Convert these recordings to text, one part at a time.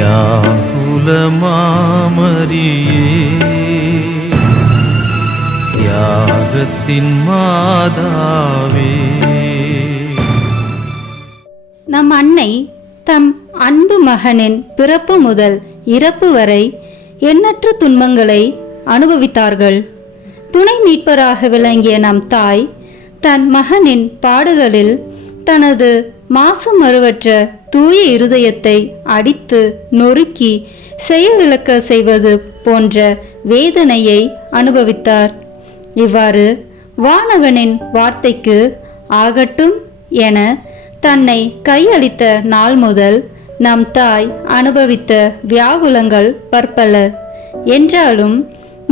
வியாகுலமாமரியே தியாகத்தின் மாதாவே. நம் அன்னை தம் அன்பு மகனின் பிறப்பு முதல் இறப்பு வரை எண்ணற்ற துன்பங்களை அனுபவித்தார்கள். துணை மீட்பராக விளங்கிய நம் தாய் தன் மகனின் பாடுகளில் தனது மாசு மறுவற்ற தூய இருதயத்தை அடித்து நொறுக்கி செயலிழக்க செய்வது போன்ற வேதனையை அனுபவித்தார். இவ்வாறு வானவனின் வார்த்தைக்கு ஆகட்டும் என தன்னை கையளித்த நாள் முதல் நம் தாய் அனுபவித்த வியாகுலங்கள் பற்பல. என்றாலும்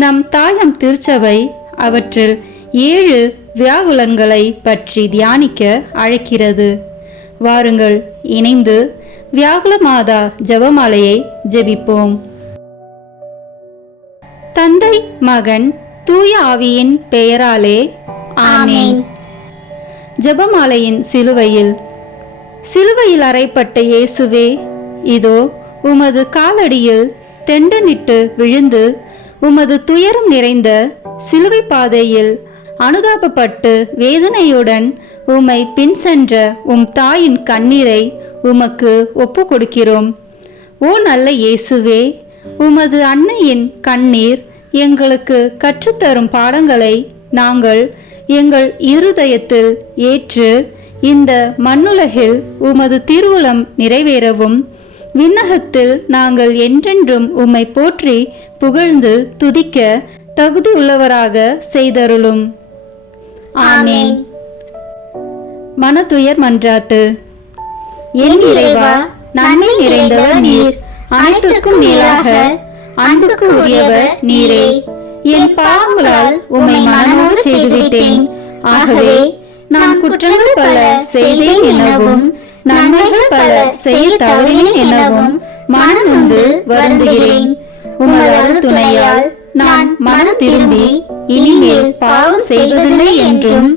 நம் தாயம் திருச்சபை அவற்றில் 7 வியாகுலங்களை பற்றி தியானிக்க அழைக்கிறது. வாருங்கள், இணைந்து வியாகுல மாதா ஜெபமாலையை ஜெபிப்போம். தந்தை, மகன், தூய ஆவியின் பெயராலே ஆமென். ஜெபமாலையின் சிலுவையில் அறைப்பட்ட இயேசுவே, இதோ உமது காலடியில் தெண்டனிட்டு விழுந்து உமது துயரம் நிறைந்த சிலுவை பாதையில் அனுதாபப்பட்டு வேதனையுடன் உம்மை பின் சென்ற உம் தாயின் கண்ணீரை உமக்கு ஒப்பு கொடுக்கிறோம். ஓ நல்ல இயேசுவே, உமது அன்னையின் கண்ணீர் எங்களுக்கு கற்றுத்தரும் பாடங்களை நாங்கள் எங்கள் இருதயத்தில் ஏற்று இந்த மண்ணுலகில் உமது திருவுளம் நிறைவேறவும் விண்ணகத்தில் நாங்கள் என்றென்றும் உம்மை போற்றி புகழ்ந்து துதிக்க தகுதி உள்ளவராக செய்தருளும். ஆமென். மனதுயர் மன்றாட்டு. என் இறைவா, நன்மை நிறைந்தவர் நீர், அனைத்துக்கும் மேலாக அன்புக்கு உரியவர் நீரே. என் பாவங்களால் உம்மை மனமோடு செய்துவிட்டேன். ஆகவே நான் குற்றங்கள் பல செய்தேன் எனவும் நன்மைகள் பல செய்ய தவறினேன் எனவும் மனம் நொந்து வருந்துகிறேன். உமது அருள் துணையால் நான் மனம் திரும்பி இனிமேல் பாவம் செய்வதில்லை என்றும்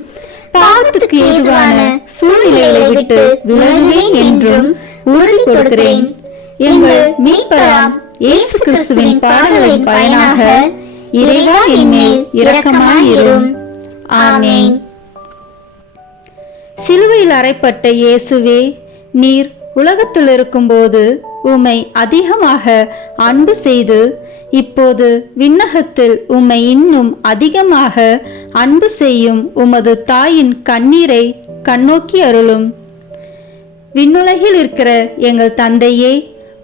பாவத்துக்கு ஏதுவான சூழ்நிலைகளை விட்டு விலகுவேன் என்றும் உறுதி கொடுக்கிறேன். எங்கள் மீட்பராம் இயேசு கிறிஸ்துவின் பாடுகளின் பயனாக இறைவா என்மேல் இரக்கமாயிரும். ஆமென். சிலுவையில் அறைப்பட்ட இயேசுவே, நீர் உலகத்தில் இருக்கும்போது உம்மை அதிகமாக அன்பு செய்து இப்போது விண்ணகத்தில் உம்மை இன்னும் அதிகமாக அன்பு செய்யும் உமது தாயின் கண்ணீரை கண்ணோக்கி அருளும். விண்ணுலகில் இருக்கிற எங்கள் தந்தையே,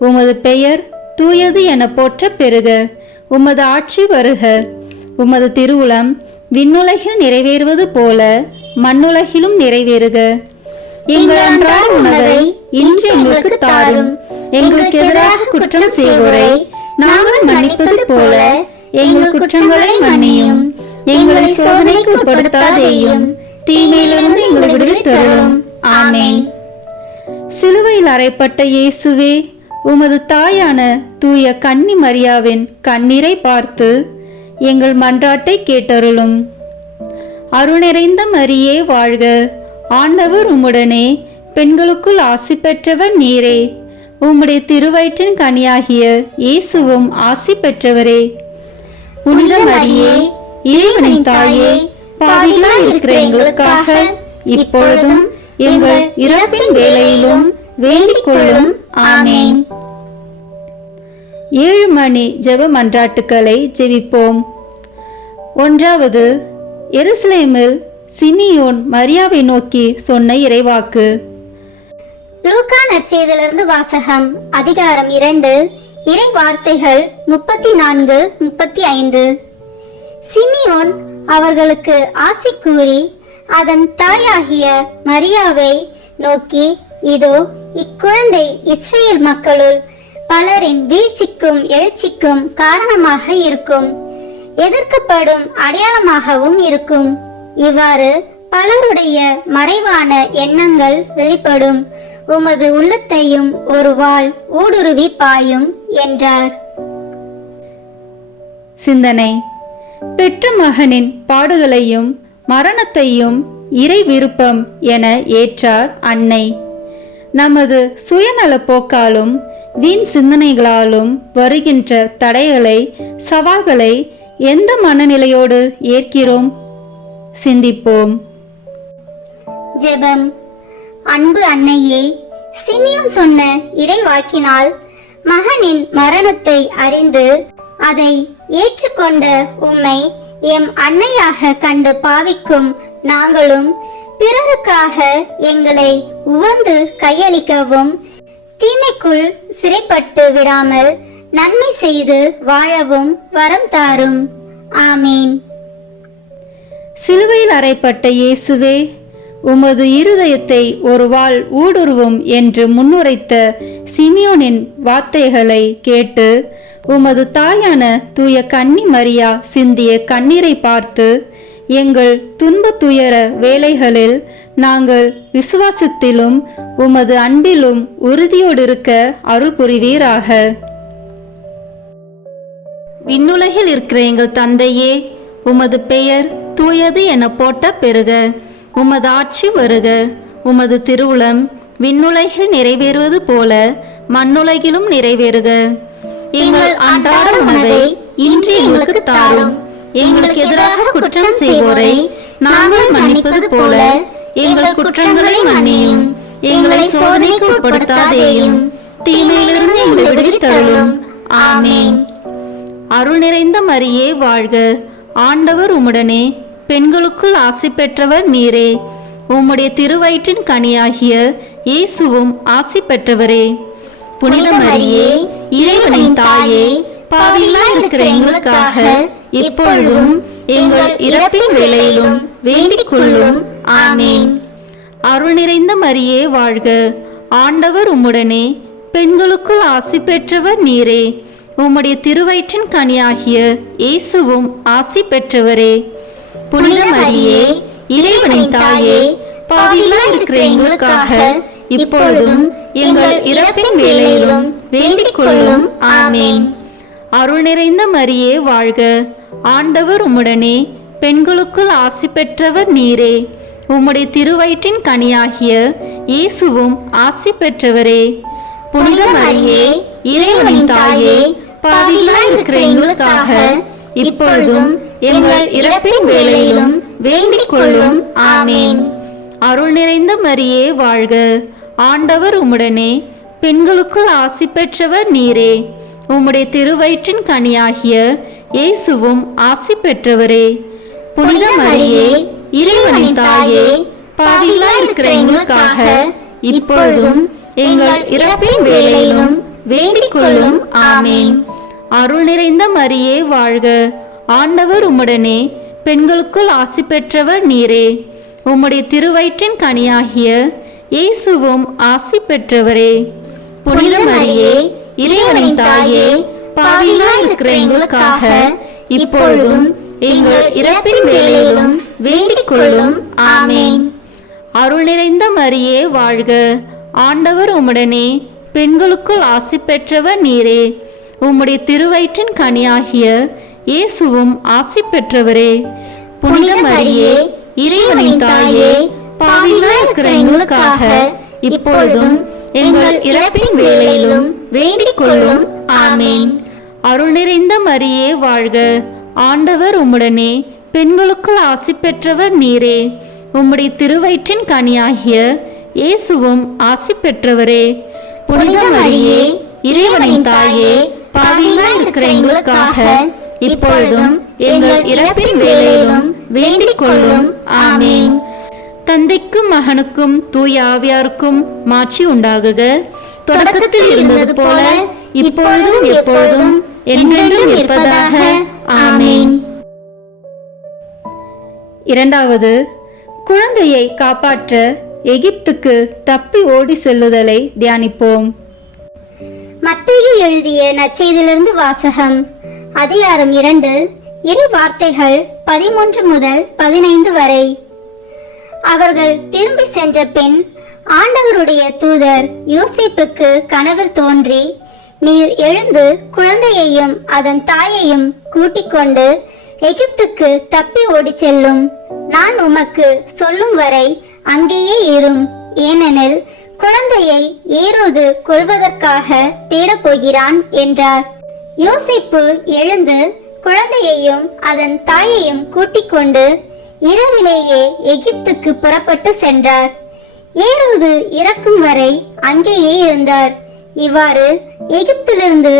உமது பெயர் தூயது என போற்ற பெறுக. உமது ஆட்சி வருக. உமது திருவுளம் விண்ணுலகில் நிறைவேறுவது போல மண்ணுலகிலும் நிறைவேறுக. எங்கள் அன்றாட உணவை இன்று எங்களுக்கு தாரும். எங்களுக்கு எதிராக குற்றம் செய்வோரை நாங்கள் மன்னிப்பது போல எங்கள் குற்றங்களை மன்னியும். எங்களை சோதனைக்கு உட்படுத்தாதேயும், தீமையிலிருந்து எங்களை விடுவித்தருளும். ஆமென். சிலுவையில் அறைப்பட்ட இயேசுவே, உமது தாயான தூய கன்னி மரியாவின் கண்ணீரை பார்த்து எங்கள் மன்றாட்டை கேட்டருளும். அருள் நிறைந்த மரியே வாழ்க. ஆண்டவர் உம்முடனே, பெண்களுக்குள் ஆசி பெற்றவர் நீரே. உம்முடைய திருவயிற்றின் கனியாகிய இயேசுவும் ஆசி பெற்றவரே. புனித மரியே, இறைவனின் தாயே, பாவிகளாய் இருக்கிற எங்களுக்காக இப்பொழுதும் எங்கள் இறப்பின் வேளையிலும் வேண்டிக் கொள்ளும். ஆமென். 7 மணி ஜெப மன்றாட்டுக்களை ஜெபிப்போம். 1. எருசலேமில் சிமியோன் மரியாவை நோக்கி சொன்ன இறைவாக்கு. லூக்கா நற்செய்தியிலிருந்து வாசகம். அதிகாரம் 2, இறை வார்த்தைகள் 34-35. சிமியோன் அவர்களுக்கு ஆசி கூறி அதன் தாயாகிய மரியாவை நோக்கி, இதோ இக்குழந்தை இஸ்ரேல் மக்களுள் பலரின் வீழ்ச்சிக்கும் எழுச்சிக்கும் காரணமாக இருக்கும், எதிர்க்கப்படும் அடையாளமாகவும் இருக்கும். இவ்வாறு பலருடைய மறைவான எண்ணங்கள் வெளிப்படும். உமது உள்ளத்தையும் ஒரு வாள் ஊடுருவி பாயும் என்றார். சிந்தனை. பெற்ற மகனின் பாடுகளையும் மரணத்தையும் இறை விருப்பம் என ஏற்றார் அன்னை. நமது சுயநல போக்காலும் வீண் சிந்தனைகளாலும் வருகின்ற தடைகளை, சவால்களை எந்த மனநிலையோடு ஏற்கிறோம்? சிந்திப்போம். ஜெபம். அன்பு அன்னையே, சிமியோன் சொன்ன இறைவாக்கினால் மகனின் மரணத்தை அறிந்து அதை ஏற்றுக்கொண்ட உம்மை எம் அன்னையாக கண்டு பாவிக்கும் நாங்களும் பிறருக்காக எங்களை உவந்து கையளிக்கவும், தீமைக்குள் சிறைப்பட்டு விடாமல் நன்மை செய்து வாழவும் வரம் தாரும். ஆமீன். சிலுவையில் அறையப்பட்ட இயேசுவே, உமது இருதயத்தை ஒரு வாள் ஊடுருவும் என்று முன்னுரைத்த சிமியோனின் வார்த்தைகளை கேட்டு உமது தாயான தூய கன்னி மரியா சிந்திய கண்ணீரை பார்த்து எங்கள் துன்ப துயர வேளைகளில் நாங்கள் விசுவாசத்திலும் உமது அன்பிலும் உறுதியோடு இருக்க அருள் புரிவீராக. விண்ணுலகில் இருக்கிற எங்கள் தந்தையே, உமது பெயர் தூயது என போட்ட பெறுக. உமது ஆட்சி வருக. உமது திருவுளம் விண்ணுலகில் நிறைவேறுவது போல மண்ணுலகிலும் நிறைவேறுக. எங்கள் அன்றாட உணவை இன்று எங்களுக்கு தாரும். எங்களுக்கு எதிராக குற்றம் செய்வோரை நாங்கள் மன்னிப்பது போல எங்கள் குற்றங்களை மன்னியும். எங்களை சோதனைக்கு உட்படுத்தாதேயும், தீமையிலிருந்து எங்களை விடுவித்தருளும். ஆமீன். அருள் நிறைந்த மரியே வாழ்க. ஆண்டவர் உம்முடனே, பெண்களுக்குள் ஆசி பெற்றவர் நீரே. உம்முடைய திருவயிற்றின் கனியாகிய இயேசுவும் ஆசி பெற்றவரே. புனித மரியே, இறைவனின் தாயே, பாவிகளாய் இருக்கிற எங்களுக்காக இப்பொழுதும் எங்கள் இறப்பின் வேளையிலும் வேண்டிக் கொள்ளும். ஆமீன். அருள் நிறைந்த மரியே வாழ்க. ஆண்டவர் உம்முடனே, பெண்களுக்குள் ஆசி பெற்றவர் நீரே. உம்முடைய திருவயிற்றின் கனியாகிய இயேசுவும் ஆசி பெற்றவரே. புனித மரியே, இறைவனின் தாயே, பாவிகளாய் இருக்கிற எங்களுக்காக இப்பொழுதும் எங்கள் இறப்பின் வேளையிலும் வேண்டிக் கொள்ளும். ஆமீன். அருள் நிறைந்த மரியே வாழ்க. ஆண்டவர் உம்முடனே, பெண்களுக்குள் ஆசி பெற்றவர் நீரே. உம்முடைய திருவயிற்றின் கனியாகிய இயேசுவும் ஆசி பெற்றவரே. புனித மரியே, இறைவனின் தாயே, பாவிகளாய் இருக்கிற எங்களுக்காக இப்பொழுதும் எங்கள் இறப்பின் வேளையிலும் வேண்டிக் கொள்ளும். ஆமீன். அருள் நிறைந்த மரியே வாழ்க. ஆண்டவர் உம்முடனே, பெண்களுக்குள் ஆசி பெற்றவர் நீரே. உம்முடைய திருவயிற்றின் கனியாகிய இயேசுவும் ஆசி பெற்றவரே. புனித மரியே, இறைவனின் தாயே, பாவிகளாய் இருக்கிற எங்களுக்காக இப்பொழுதும் எங்கள் இறப்பின் வேளையிலும் வேண்டிக் கொள்ளும். ஆமீன். அருள் நிறைந்த மரியே வாழ்க. ஆண்டவர் உம்முடனே, பெண்களுக்குள் ஆசி பெற்றவர் நீரே. உம்முடைய திருவயிற்றின் கனியாகிய இயேசுவும் ஆசி பெற்றவரே. புனித மரியே, இறைவனின் தாயே, பாவிகளாய் இருக்கிற எங்களுக்காக இப்பொழுதும் எங்கள் இறப்பின் வேளையிலும் வேண்டிக் கொள்ளும். ஆமீன். அருள் நிறைந்த மரியே வாழ்க. ஆண்டவர் உம்முடனே, பெண்களுக்குள் ஆசி பெற்றவர் நீரே. உம்முடைய திருவயிற்றின் கனியாகிய இயேசுவும் ஆசி பெற்றவரே. புனித மரியே, இறைவனின் தாயே, பாவிகளாய் இருக்கிற எங்களுக்காக இப்பொழுதும் எங்கள் இறப்பின் வேளையிலும் வேண்டிக் கொள்ளும். ஆமீன். அருள் நிறைந்த மரியே வாழ்க. ஆண்டவர் உம்முடனே, பெண்களுக்குள் ஆசி பெற்றவர் நீரே. உம்முடைய திருவயிற்றின் கனியாகிய இயேசுவும் ஆசி பெற்றவரே. புனித மரியே, இறைவனின் தாயே, பாவிகளாய் இருக்கிற எங்களுக்காக இப்பொழுதும் எங்கள் இறப்பின் வேளையிலும் வேண்டிக் கொள்ளும். ஆமீன். தந்தைக்கும் மகனுக்கும் தூய ஆவியாருக்கும் மாட்சி உண்டாகுக. தொடக்கத்தில் இருந்தது போல இப்பொழுதும் எப்பொழுதும் என்றென்றும் இருப்பதாக. ஆமீன். இரண்டாவது, குழந்தையை காப்பாற்ற எகிப்துக்கு தப்பி ஓடி செல்லுதலை தியானிப்போம். மத்தேயு எழுதிய நற்செய்தியிலிருந்து வாசகம். அதிகாரம் 2, இறை வார்த்தைகள் 13 முதல் 15 வரை. அவர்கள் திரும்பி சென்ற பின் ஆண்டவருடைய தூதர் யோசேப்புக்கு கனவில் தோன்றி, நீர் எழுந்து குழந்தையையும் அதன் தாயையும் கூட்டிக் கொண்டு எகிப்துக்கு தப்பி ஓடிச் செல்லும். நான் உமக்கு சொல்லும் வரை அங்கேயே இரும். ஏனெனில் குழந்தையை ஏரோது கொல்வதற்காக தேடப் போகிறான் என்றார். யோசேப்பு எழுந்து குழந்தையையும் அதன் தாயையும் கூட்டிக் கொண்டு இரவிலேயே எகிப்துக்கு புறப்பட்டு சென்றார். ஏரோது இறக்கும் வரை அங்கேயே இருந்தார். இவ்வாறு எகிப்திலிருந்து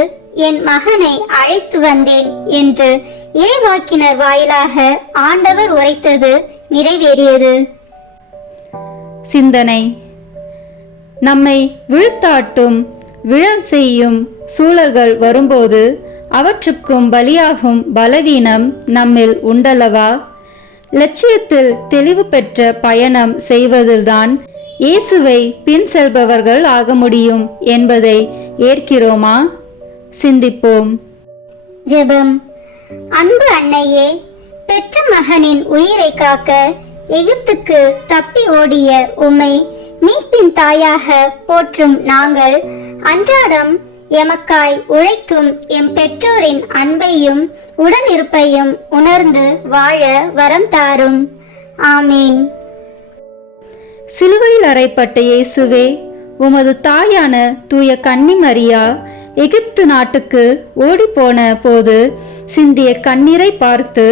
என் மகனை அழைத்து வந்தேன் என்று இறைவாக்கினர் வாயிலாக ஆண்டவர் உரைத்தது நிறைவேறியது. சிந்தனை. நம்மை விழுத்தாட்டும் விழல் செய்யும் சூழல்கள் வரும்போது அவற்றுக்கும் பலியாகும் பலவீனம் நம்மில் உண்டல்லவா? லட்சியத்தில் தெளிவு பெற்ற பயணம் செய்வதில்தான் இயேசுவை பின் செல்பவர்கள் ஆக முடியும் என்பதை ஏற்கிறோமா? சிந்திப்போம். ஜெபம். அன்பு அன்னையே, பெற்ற மகனின் உயிரை காக்க எகிப்துக்கு தப்பி ஓடிய உம்மை மீட்பின் தாயாக போற்றும் நாங்கள் அன்றாடம் எமக்காய் உழைக்கும் எம் பெற்றோரின் அன்பையும் உடனிருப்பையும் உணர்ந்து வாழ வரம் தாரும். ஆமீன். சிலுவையில் அறைப்பட்ட இயேசுவே, உமது தாயான தூய கன்னி மரியா எகிப்து நாட்டுக்கு ஓடிப்போன போது சிந்திய கண்ணீரை பார்த்து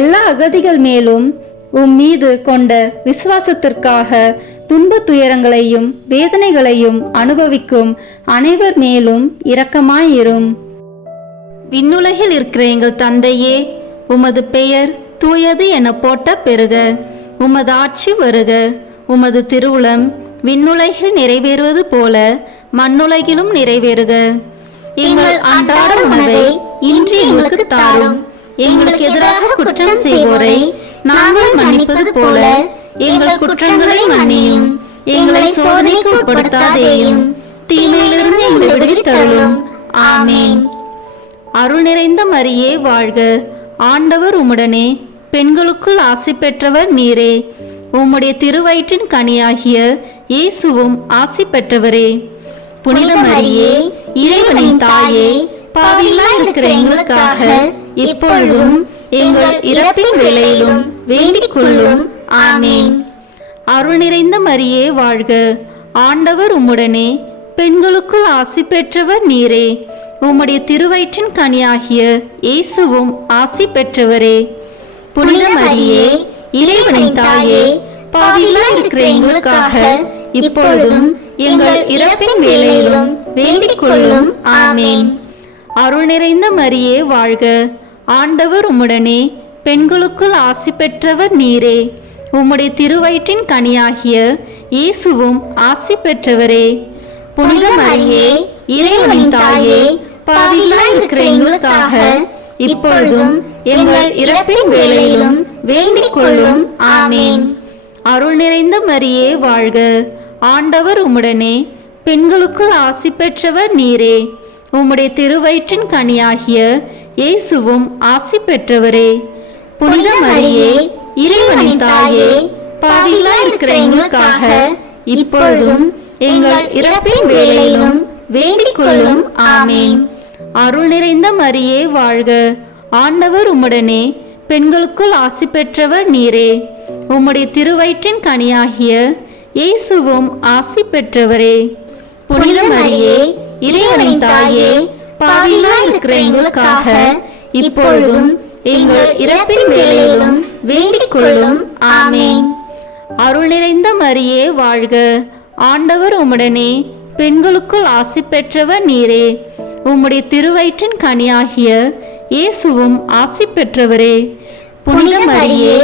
எல்லா அகதிகள் மேலும் மீது கொண்ட விசுவாசத்திற்காக துன்ப துயரங்களையும் வேதனைகளையும் அனுபவிக்கும் அனைவர் மேலும் இரக்கமாயிரும். விண்ணுலகில் இருக்கிற எங்கள் தந்தையே, உமது பெயர் தூயது என போட்ட பெருக. உமது ஆட்சி வருக. உமது திருவுளம் விண்ணுலகில் நிறைவேறுவது போல மண்ணுலகிலும் நிறைவேறுக. எங்கள் அன்றாட உணவை இன்று எங்களுக்கு தாரும். எங்களுக்கு எதிராக குற்றம் செய்வோரை நாங்கள் மன்னிப்பது போல எங்கள் குற்றங்களை மன்னியும். எங்களை சோதனைக்கு உட்படுத்தாதேயும், தீமையிலிருந்து எங்களை விடுவித்தருளும். ஆமீன். அருள் நிறைந்த மரியே வாழ்க. ஆண்டவர் உம்முடனே, பெண்களுக்குள் ஆசி பெற்றவர் நீரே. உம்முடைய திருவயிற்றின் கனியாகிய இயேசுவும் ஆசி பெற்றவரே. புனித மரியே, இறைவனின் தாயே, பாவிகளாய் இருக்கிற எங்களுக்காக இப்பொழுதும் எங்கள் இறப்பின் வேளையிலும் வேண்டிக் கொள்ளும். ஆமீன். அருள் நிறைந்த மரியே வாழ்க. ஆண்டவர் உம்முடனே, பெண்களுக்குள் ஆசி பெற்றவர் நீரே. உம்முடைய திருவயிற்றின் கனியாகிய இயேசுவும் ஆசி பெற்றவரே. புனித மரியே, இறைவனின் தாயே, பாவிகளாய் இருக்கிற எங்களுக்காக இப்பொழுதும் எங்கள் இறப்பின் வேளையிலும் வேண்டிக் கொள்ளும். ஆமீன். அருள் நிறைந்த மரியே வாழ்க. ஆண்டவர் உம்முடனே, பெண்களுக்குள் ஆசி பெற்றவர் நீரே. உம்முடைய திருவயிற்றின் கனியாகிய இயேசுவும் ஆசி பெற்றவரே. புனித மரியே, இறைவனின் தாயே, பாவிகளாய் இருக்கிற எங்களுக்காக இப்பொழுதும் எங்கள் இறப்பின் வேளையிலும் வேண்டிக் கொள்ளும். ஆமீன். அருள் நிறைந்த மரியே வாழ்க. ஆண்டவர் உம்முடனே, பெண்களுக்குள் ஆசி பெற்றவர் நீரே. உம்முடைய திருவயிற்றின் கனியாகிய இயேசுவும் ஆசி பெற்றவரே. புனித மரியே, இறைவனின் தாயே, பாவிகளாய் இருக்கிற எங்களுக்காக இப்பொழுதும் எங்கள் இறப்பின் வேளையிலும் வேண்டிக் கொள்ளும். ஆமீன். அருள் நிறைந்த மரியே வாழ்க. ஆண்டவர் உம்முடனே, பெண்களுக்குள் ஆசி பெற்றவர் நீரே. உம்முடைய திருவயிற்றின் கனியாகிய இயேசுவும் ஆசி பெற்றவரே. புனித மரியே, இறைவனின் தாயே, பாவிகளாய் இருக்கிற எங்களுக்காக இப்பொழுதும் எங்கள் இறப்பின் வேளையிலும் வேண்டிக் கொள்ளும். ஆமீன். அருள் நிறைந்த மரியே வாழ்க. ஆண்டவர் உம்முடனே, பெண்களுக்குள் ஆசி பெற்றவர் நீரே. உம்முடைய திருவயிற்றின் கனியாகிய இயேசுவும் ஆசி பெற்றவரே. புனித மரியே,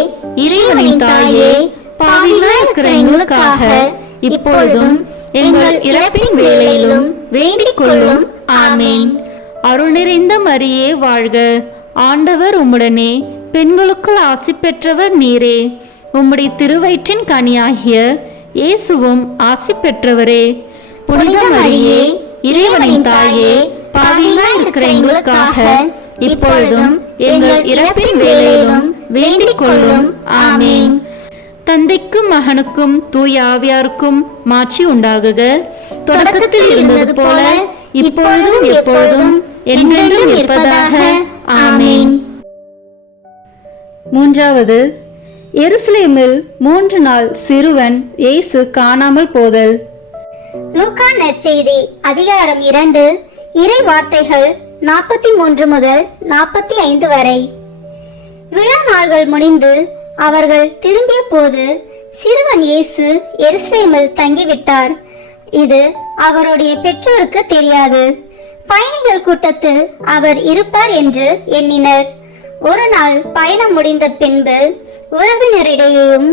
இறைவனின் தாயே, பாவிகளாய் இருக்கிற எங்களுக்காக இப்பொழுதும் எங்கள் இறப்பின் வேளையிலும் வேண்டிக் கொள்ளும். ஆமீன். அருள் நிறைந்த மரியே வாழ்க. ஆண்டவர் உம்முடனே, பெண்களுக்குள் ஆசி பெற்றவர் நீரே. உம்முடைய திருவயிற்றின் கனியாகிய இயேசுவும் ஆசி பெற்றவரே. புனித மரியே, இறைவனின் தாயே, பாவிகளாய் இருக்கிற எங்களுக்காக இப்பொழுதும் எங்கள் இறப்பின் வேளையிலும் வேண்டிக் கொள்ளும். ஆமீன். தந்தைக்கும் மகனுக்கும் தூய ஆவியாருக்கும் மாட்சி உண்டாகுக. தொடக்கத்தில் இருந்தது போல இப்பொழுதும் எப்பொழுதும் என்றென்றும் இருப்பதாக. ஆமீன். மூன்றாவது, எருசலேமில் 3 நாள் சிறுவன் இயேசு காணாமல் போதல். லூக்கா நற்செய்தி அதிகாரம் 2 இறை வார்த்தைகள் 43 முதல் 45 வரை. விழா நாள்கள் முடிந்து அவர்கள் திரும்பிய போது சிறுவன் இயேசு எருசலேமில் தங்கிவிட்டார். இது அவருடைய பெற்றோருக்கு தெரியாது. பயணிகள் கூட்டத்தில் அவர் இருப்பார் என்று எண்ணினர். ஒரு நாள் பயணம் முடிந்த பின்பு உறவினரிடையேயும்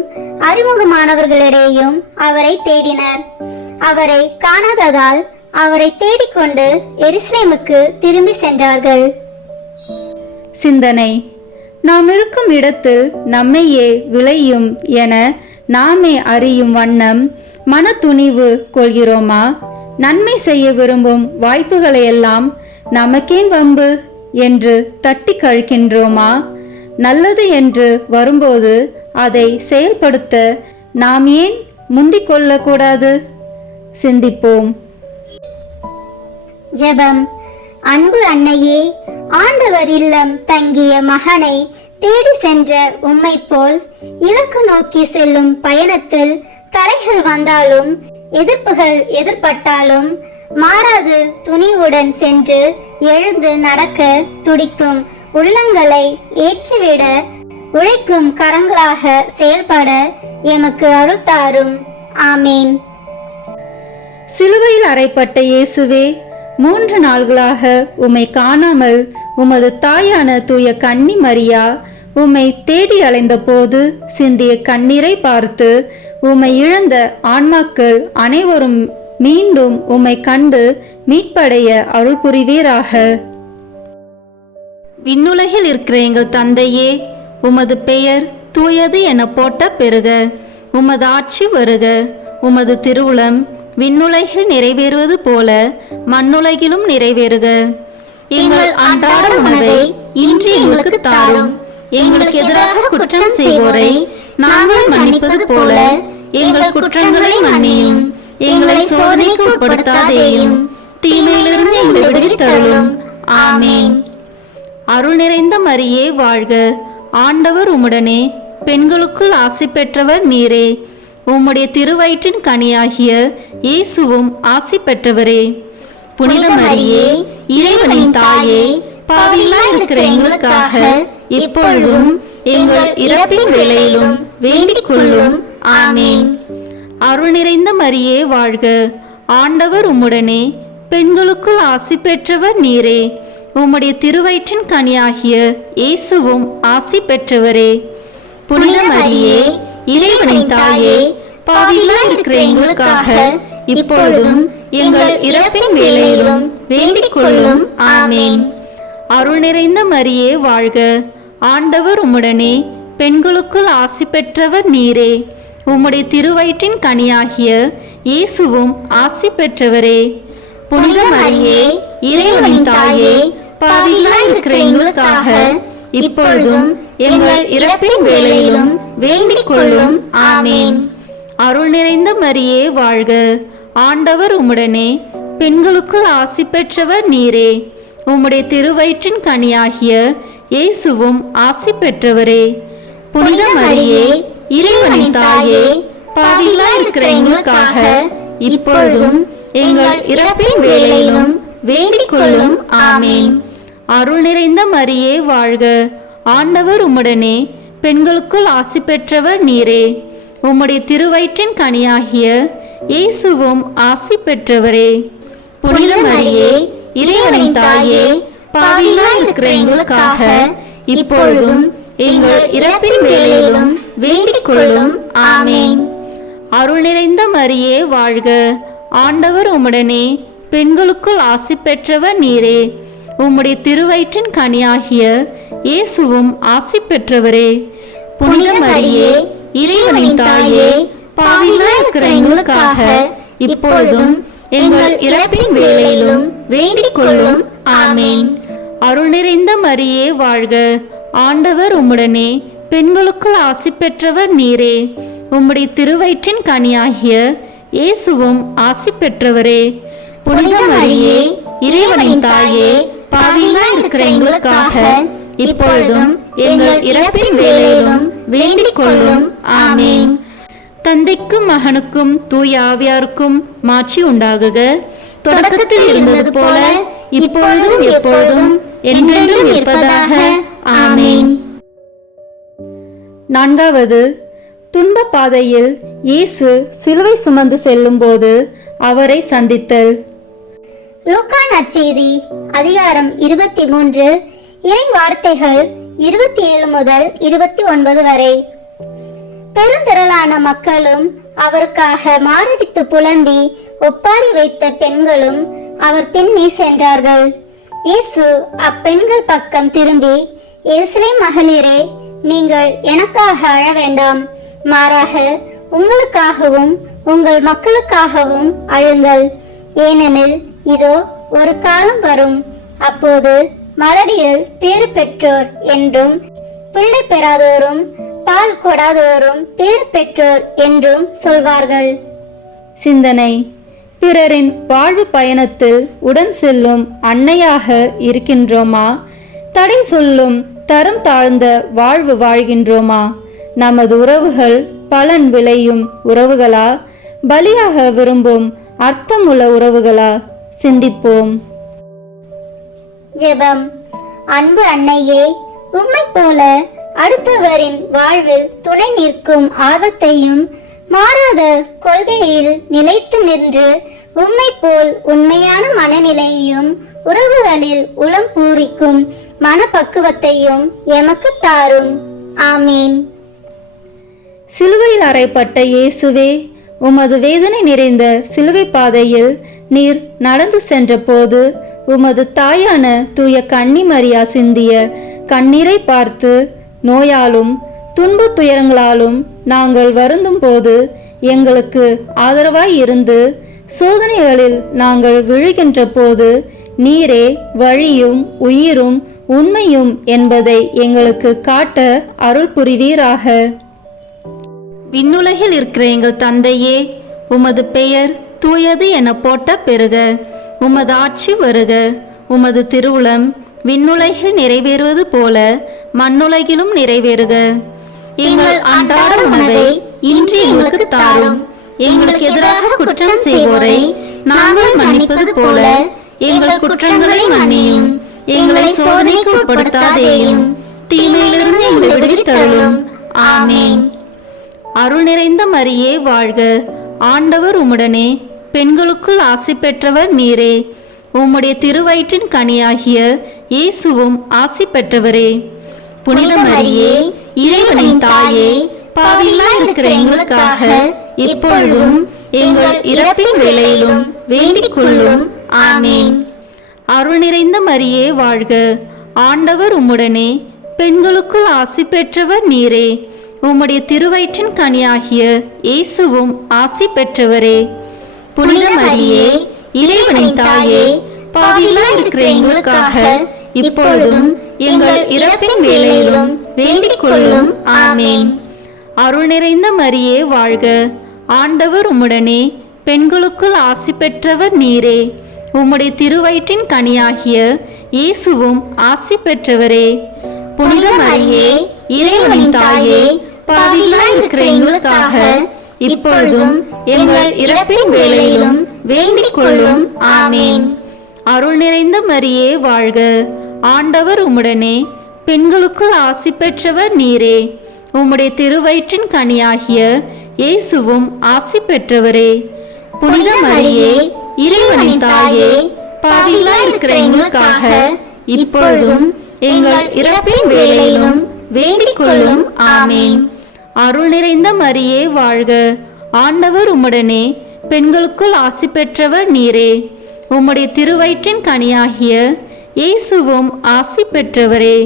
அறிமுகமானவர்களிடையேயும் அவரை தேடினர். அவரை காணாததால் அவரை தேடிக்கொண்டு எருசலேமுக்கு திரும்பி சென்றார்கள். சிந்தனை: நாம் இருக்கும் இடத்தில் நம்மையே விளையும் என நாமே அறியும் வண்ணம் மன துணிவு கொள்கிறோமா? நன்மை செய்ய விரும்பும் வாய்ப்புகளையெல்லாம் நமக்கேன் வம்பு என்று தட்டி கழிக்கின்றோமா? நல்லது என்று வரும்போது அதை செயல்படுத்த நாம் ஏன் முந்திக் கொள்ளக்கூடாது? சிந்திப்போம். ஜெபம். அன்பு அன்னையே, ஆண்டவர் இல்லம் தங்கிய மகனை தேடி சென்ற உம்மை போல் இலக்கு நோக்கி செல்லும் பயணத்தில் தடைகள் வந்தாலும் எதிர்ப்புகள் எதிர்பட்டாலும் மாறாது துணிவுடன் சென்று எழுந்து நடக்க துடிக்கும் உள்ளங்களை ஏற்றிவிட உழைக்கும் கரங்களாக செயல்பட எமக்கு அருள் தாரும். ஆமேன். சிலுவையில் அறைப்பட்ட இயேசுவே, 3 நாள்களாக உம்மை காணாமல் உமது தாயான தூய கன்னி மரியா உம்மை தேடி அலைந்த போது சிந்திய கண்ணீரை பார்த்து உம்மை இழந்த ஆன்மாக்கள் அனைவரும் மீண்டும் உம்மை கண்டு மீட்படைய அருள் புரிவீராக. விண்ணுலகில் இருக்கிற எங்கள் தந்தையே, உமது பெயர் தூயது என போட்ட பெருக. உமது ஆட்சி வருக. உமது திருவுளம் விண்ணுலகில் நிறைவேறுவது போல மண்ணுலகிலும் நிறைவேறுக. எங்கள் அன்றாட உணவை இன்று எங்களுக்கு தாரும். எங்களுக்கு எதிராக குற்றம் செய்வோரை நாங்கள் மன்னிப்பது போல எங்கள் குற்றங்களை மன்னியும். எங்களை சோதனைக்கு உட்படுத்தாதேயும், தீமையிலிருந்து எங்களை விடுவித்தருளும். ஆமேன். அருள் நிறைந்த மரியே வாழ்க. ஆண்டவர் உம்முடனே, பெண்களுக்குள் ஆசி பெற்றவர் நீரே. உம்முடைய திருவயிற்றின் கனியாகிய இயேசுவும் ஆசி பெற்றவரே. புனித மரியே, இறைவனின் தாயே, பாவிகளாய் இருக்கிற எங்களுக்காக இப்பொழுதும் எங்கள் இறப்பின் வேளையிலும் வேண்டிக் கொள்ளும். ஆமேன். அருள் நிறைந்த மரியே வாழ்க. ஆண்டவர் உம்முடனே, பெண்களுக்குள் ஆசி பெற்றவர் நீரே. உம்முடைய திருவயிற்றின் கனியாகிய இயேசுவும் ஆசி பெற்றவரே. புனித மரியே, இறைவனின் தாயே, பாவிகளாய் இருக்கிற எங்களுக்காக இப்பொழுதும் எங்கள் இறப்பின் வேளையிலும் வேண்டிக் கொள்ளும். ஆமேன். அருள் நிறைந்த மரியே வாழ்க. ஆண்டவர் உம்முடனே, பெண்களுக்குள் ஆசி பெற்றவர் நீரே. உம்முடைய திருவயிற்றின் கனியாகிய இயேசுவும் ஆசி பெற்றவரே. புனித மரியே, இறைவனின் தாயே, பாவிகளாய் இருக்கிற எங்களுக்காக இப்பொழுதும் எங்கள் இறப்பின் வேளையிலும் வேண்டிக் கொள்ளும். ஆமேன். அருள் நிறைந்த மரியே வாழ்க. ஆண்டவர் உம்முடனே, பெண்களுக்குள் ஆசி பெற்றவர் நீரே. உம்முடைய திருவயிற்றின் கனியாகிய இயேசுவும் ஆசி பெற்றவரே. புனித மரியே, இறைவனின் தாயே, பாவிகளாய் இருக்கிற எங்களுக்காக இப்பொழுதும் எங்கள் இறப்பின் வேளையிலும் வேண்டிக் கொள்ளும். ஆமேன். அருள் நிறைந்த மரியே வாழ்க. ஆண்டவர் உம்முடனே, பெண்களுக்குள் ஆசி பெற்றவர் நீரே. உம்முடைய திருவயிற்றின் கனியாகிய இயேசுவும் ஆசி பெற்றவரே. புனித மரியே, இறைவனின் தாயே, பாவிகளாய் இருக்கிற எங்களுக்காக இப்பொழுதும் எங்கள் இறப்பின் வேளையிலும் வேண்டிக் கொள்ளும். ஆமேன். அருள் நிறைந்த மரியே வாழ்க. ஆண்டவர் உம்முடனே, பெண்களுக்குள் ஆசி பெற்றவர் நீரே. உம்முடைய திருவயிற்றின் கனியாகிய இயேசுவும் ஆசி பெற்றவரே. புனித மரியே, இறைவனின் தாயே, பாவிகளாய் இருக்கிற எங்களுக்காக இப்பொழுதும் எங்கள் இறப்பின் வேளையிலும் வேண்டிக் கொள்ளும். ஆமேன். அருள் நிறைந்த மரியே வாழ்க. ஆண்டவர் உம்முடனே, பெண்களுக்குள் ஆசி பெற்றவர் நீரே. உம்முடைய திருவயிற்றின் கனியாகிய இயேசுவும் ஆசி பெற்றவரே. புனித மரியே, இறைவனின் தாயே, பாவிகளாய் இருக்கிற எங்களுக்காக இப்பொழுதும் எங்கள் இறப்பின் வேளையிலும் வேண்டிக் கொள்ளும். ஆமேன். தந்தைக்கும் மகனுக்கும் தூய ஆவியாருக்கும் மாட்சி உண்டாகுக. தொடக்கத்தில் இருந்தது போல இப்பொழுதும் எப்பொழுதும் என்றென்றும் இருப்பதாக. ஆமேன். நான்காவது, துன்ப பாதையில் இயேசு சிலுவை சுமந்து செல்லும் போது அவரை சந்தித்தல். லூக்கா நற்செய்தி அதிகாரம் 23 இறை வார்த்தைகள் 27 முதல் 29 வரை. பெருந்திரளான மக்களும் அவருக்காக மாரடித்து புலம்பி ஒப்பாரி வைத்த பெண்களும் அவர் பின்னே சென்றார்கள். இயேசு அப்பெண்கள் பக்கம் திரும்பி, எருசலேம் மகளிரே, நீங்கள் எனக்காக அழ வேண்டாம், மாறாக உங்களுக்காகவும் உங்கள் மக்களுக்காகவும் அழுங்கள். ஏனெனில் இதோ ஒரு காலம் வரும், அப்போது மலடிகள் பேறு பெற்றோர் என்றும் பிள்ளை பெறாதோரும் பால் கொடாதோரும் பேறு பெற்றோர் என்றும் சொல்வார்கள். சிந்தனை: பிறரின் வாழ்வு பயணத்தில் உடன் செல்லும் அன்னையாக இருக்கின்றோமா? தடை சொல்லும் தரம் தாழ்ந்த வாழ்வு வாழ்கின்றோமா? நமது உறவுகள் பலன் விளையும் உறவுகளா, பலியாக விரும்பும் அர்த்தமுள்ள உறவுகளா? சிந்திப்போம். ஜெபம். அன்பு அன்னையே, உம்மை போல அடுத்தவரின் வாழ்வில் துணை நிற்கும் ஆர்வத்தையும் மாறாத கொள்கையில் நிலைத்து நின்று உம்மை போல் உண்மையான மனநிலையையும் உறவுகளில் உளம் பூரிக்கும் மனப்பக்குவத்தையும் எமக்கு தாரும். ஆமீன். சிலுவையில் அறையப்பட்ட இயேசுவே, உமது வேதனை நிறைந்த சிலுவை பாதையில் நீர் நடந்து சென்ற போது உமது தாயான தூய கன்னி மரியா சிந்திய கண்ணீரை பார்த்து நோயாலும் துன்ப துயரங்களாலும் நாங்கள் வருந்தும் போது எங்களுக்கு ஆதரவாய் இருந்து சோதனைகளில் நாங்கள் விழுகின்ற போது நீரே வழியும் உயிரும் உண்மையும் என்பதை எங்களுக்கு காட்ட அருள் புரிவீராக. விண்ணுலகில் இருக்கிற எங்கள் தந்தையே, உமது பெயர் தூயது என போட்ட பெறுக. உமது ஆட்சி வருக. உமது திருவுளம் விண்ணுலகில் நிறைவேறுவது போல மண்ணுலகிலும் நிறைவேறுக. எங்கள் அன்றாட உணவை இன்று எங்களுக்கு தாரும். எங்களுக்கு எதிராக குற்றம் செய்வோரை நாங்கள் மன்னிப்பது போல எங்கள் குற்றங்களை மன்னியும். எங்களை சோதனைக்கு உட்படுத்தாதேயும், தீமையிலிருந்து எங்களை விடுவித்தருளும். ஆமேன். அருள் நிறைந்த மரியே வாழ்க. ஆண்டவர் உம்முடனே, பெண்களுக்குள் ஆசி பெற்றவர் நீரே. உம்முடைய திருவயிற்றின் கனியாகிய இயேசுவும் ஆசி பெற்றவரே. புனித மரியே, இறைவனின் தாயே, பாவிகளாய் இருக்கிற எங்களுக்காக இப்பொழுதும் எங்கள் இறப்பின் வேளையிலும் வேண்டிக் கொள்ளும். ஆமேன். அருள் நிறைந்த மரியே வாழ்க. ஆண்டவர் உம்முடனே, பெண்களுக்குள் ஆசி பெற்றவர் நீரே. உம்முடைய திருவயிற்றின் கனியாகிய இயேசுவும் ஆசி பெற்றவரே. புனித மரியே, இறைவனின் தாயே, பாவிகளாய் இருக்கிற எங்களுக்காக இப்பொழுதும் எங்கள் இறப்பின் வேளையிலும் வேண்டிக் கொள்ளும். ஆமேன். அருள் நிறைந்த மரியே வாழ்க. ஆண்டவர் உம்முடனே, பெண்களுக்குள் ஆசி பெற்றவர் நீரே. உம்முடைய திருவயிற்றின் கனியாகிய இயேசுவும் ஆசி பெற்றவரே. புனித மரியே, இறைவனின் தாயே, பாவிகளாய் இருக்கிற எங்களுக்காக இப்பொழுதும் எங்கள் இறப்பின் வேளையிலும் வேண்டிக் கொள்ளும். ஆமேன். அருள் நிறைந்த மரியே வாழ்க. ஆண்டவர் உம்முடனே, பெண்களுக்குள் ஆசி பெற்றவர் நீரே. உம்முடைய திருவயிற்றின் கனியாகிய இயேசுவும் ஆசி பெற்றவரே. புனித மரியே, இறைவனின் தாயே, பாவிகளாய் இருக்கிற எங்களுக்காக இப்பொழுதும் எங்கள் இறப்பின் வேளையிலும் வேண்டிக் கொள்ளும். ஆமேன். அருள் நிறைந்த மரியே வாழ்க. ஆண்டவர் உம்முடனே, பெண்களுக்குள் ஆசி பெற்றவர் நீரே. உம்முடைய திருவயிற்றின் கனியாகிய இயேசுவும் ஆசி பெற்றவரே.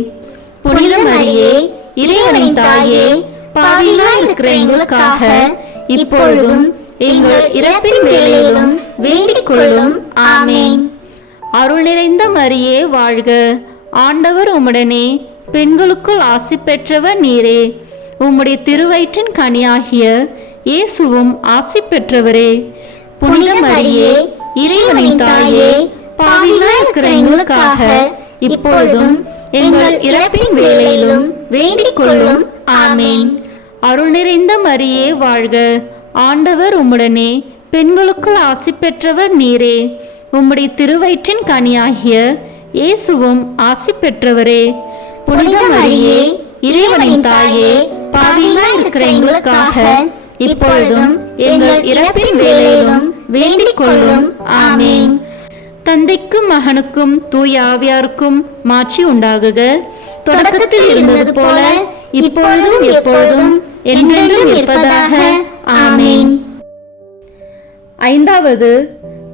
புனித மரியே, இறைவனின் தாயே, பாவிகளாய் இருக்கிற எங்களுக்காக இப்பொழுதும் எங்கள் இறப்பின் வேளையிலும் வேண்டிக் கொள்ளும். ஆமேன். அருள் நிறைந்த மரியே வாழ்க. ஆண்டவர் உம்முடனே, பெண்களுக்குள் ஆசி பெற்றவர் நீரே. உம்முடைய திருவயிற்றின் கனியாகிய இயேசுவும் ஆசி பெற்றவரே. புனித மரியே, இறைவனின் தாயே, பாவிகளாய் இருக்கிற எங்களுக்காக இப்பொழுதும் எங்கள் இறப்பின் வேளையிலும் வேண்டிக் கொள்ளும். ஆமேன். அருள் நிறைந்த மரியே வாழ்க, ஆண்டவர் உம்முடனே, பெண்களுக்குள் ஆசி பெற்றவர் நீரே. உம்முடைய திருவயிற்றின் கனியாகிய இயேசுவும் ஆசி பெற்றவரே. புனித மரியே, இறைவனின் தாயே, பாவிகளாய் இருக்கிற எங்களுக்காக இப்பொழுதும் எங்கள் இறப்பின் வேளையிலும் வேண்டிக் கொள்ளும். ஆமேன். தந்தைக்கும் மகனுக்கும் தூய ஆவியாருக்கும் மாட்சி உண்டாகுக. தொடக்கத்தில் இருந்தது போல இப்பொழுதும் எப்பொழுதும் என்றென்றும் இருப்பதாக. ஆமேன். ஐந்தாவது,